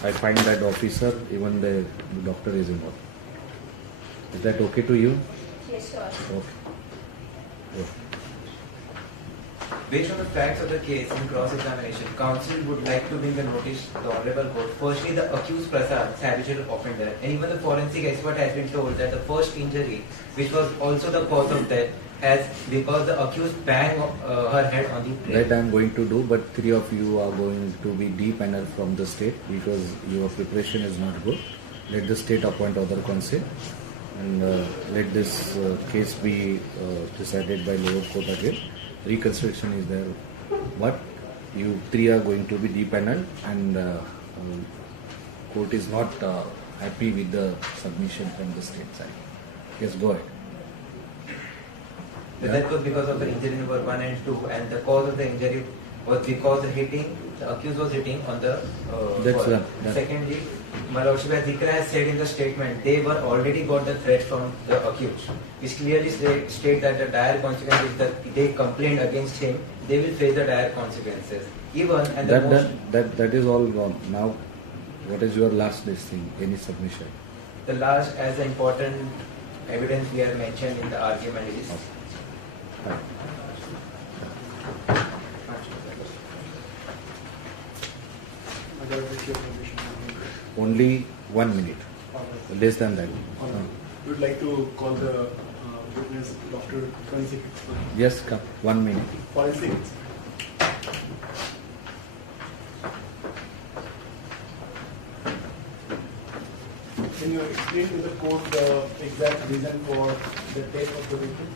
I find that officer, even the doctor is involved. Is that okay to you? Yes, sure. Okay. Based on the facts of the case in cross-examination, counsel would like to bring the notice to the Honorable Court. Firstly, the accused Prasad is habitual offender, and even the forensic expert has been told that the first injury, which was also the cause of death, has because the accused banged her head on the plate. That I am going to do, but 3 of you are going to be de-paneled from the state because your preparation is not good. Let the state appoint other counsel. and let this case be decided by lower court again. Reconstruction is there, but you three are going to be depaneled, and court is not happy with the submission from the state side. Yes, go ahead. That was because of the injury number 1 and 2, and the cause of the injury was because the accused was hitting on the That's wall. that. Secondly, my Lordship, as Dikra has said in the statement, they were already got the threat from the accused, which clearly state that the dire consequences that they complained against him, they will face the dire consequences. Even and that is all gone. Now, what is your last thing? Any submission? the last, as the important evidence we have mentioned in the argument is. Only 1 minute. Less than that. We would like to call the witness, Dr. Forensic. Yes, come. 1 minute. Forensics. Can you explain to the court the exact reason for the death of the victim?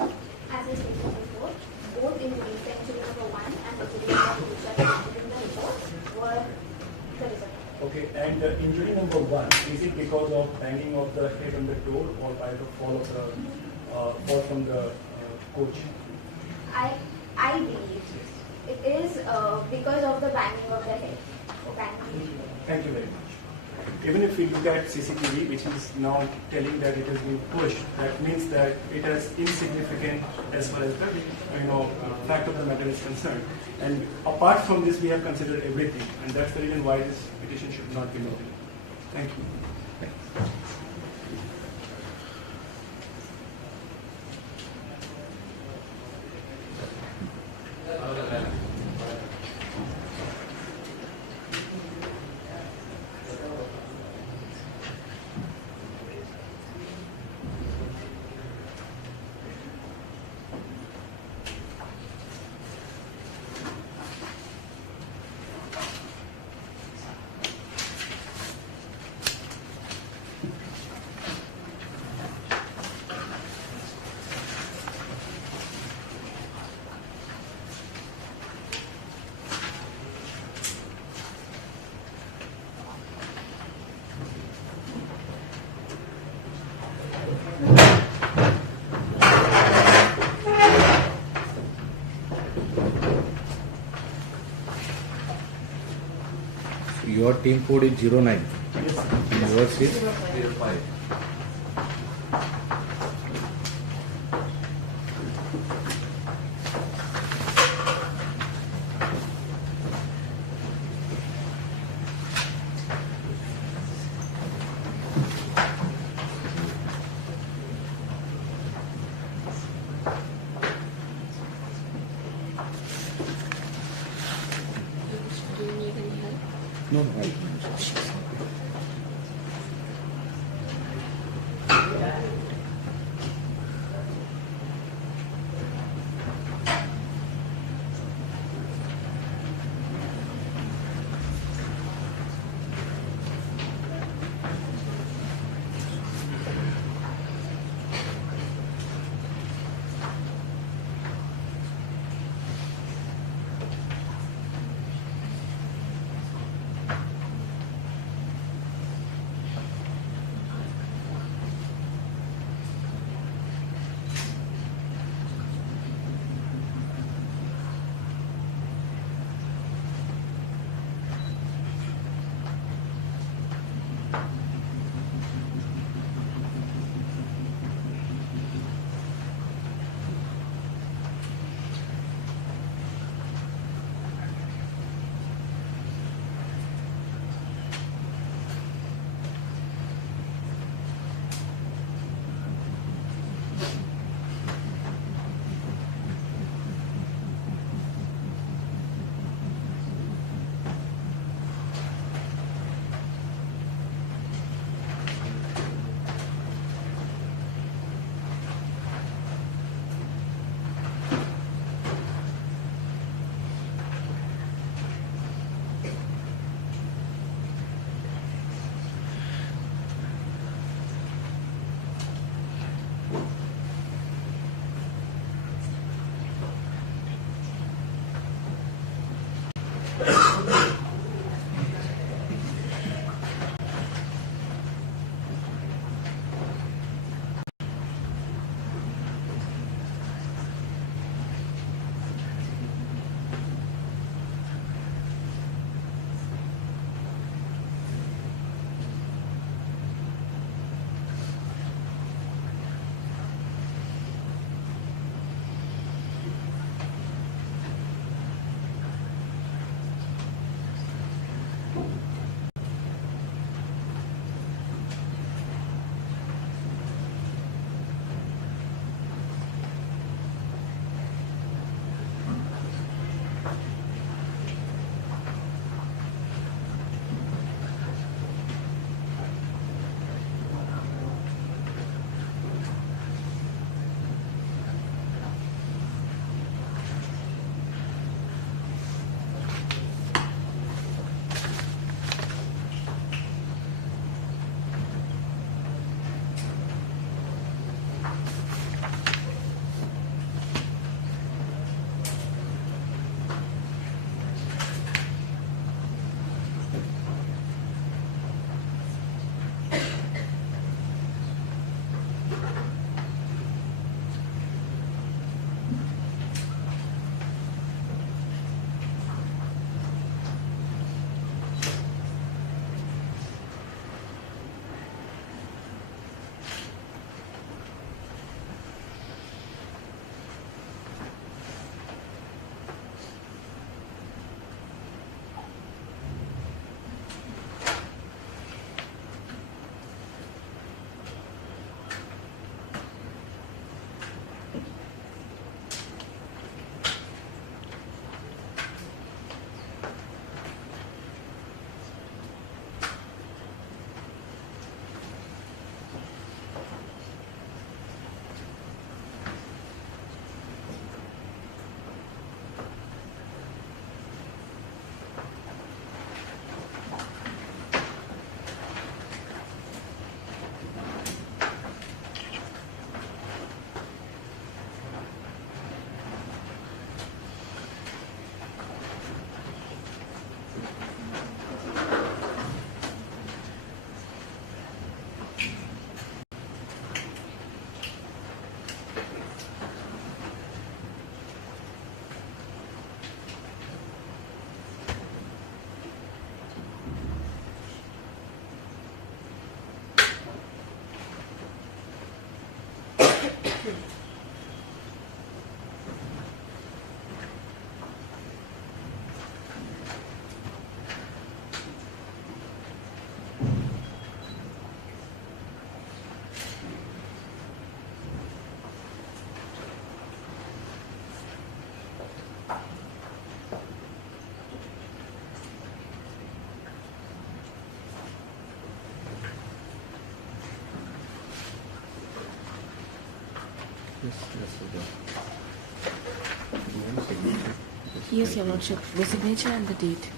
As I stated before, both injuries, the injury number 1 and the injury number 2 that are stated in the report were the result. Okay, and injury number 1, is it because of banging of the head on the door or by the fall from the coach? I believe it is because of the banging of the head. Thank you very much. Even if we look at CCTV, which is now telling that it has been pushed, that means that it is insignificant as far as the fact of the matter is concerned. And apart from this, we have considered everything, and that's the reason why this petition should not be noted. Thank you. Your team code is 09. Yes. And yours is 05. Do you need any help? No, Yes, Your Lordship. The signature and the date.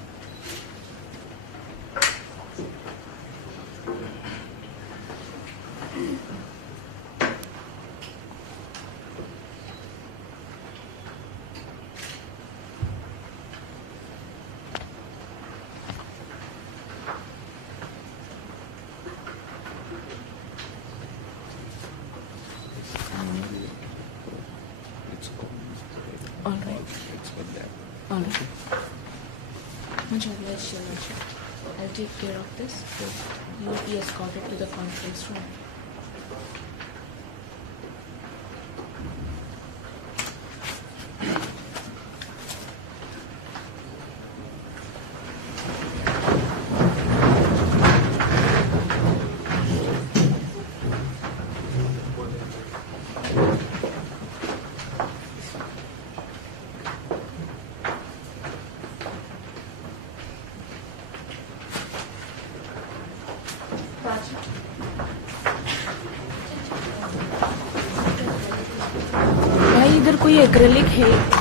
All right. All right. Much obliged, Your Lordship. I'll take care of this. You will be escorted to the conference room. भाई इधर कोई acrylic है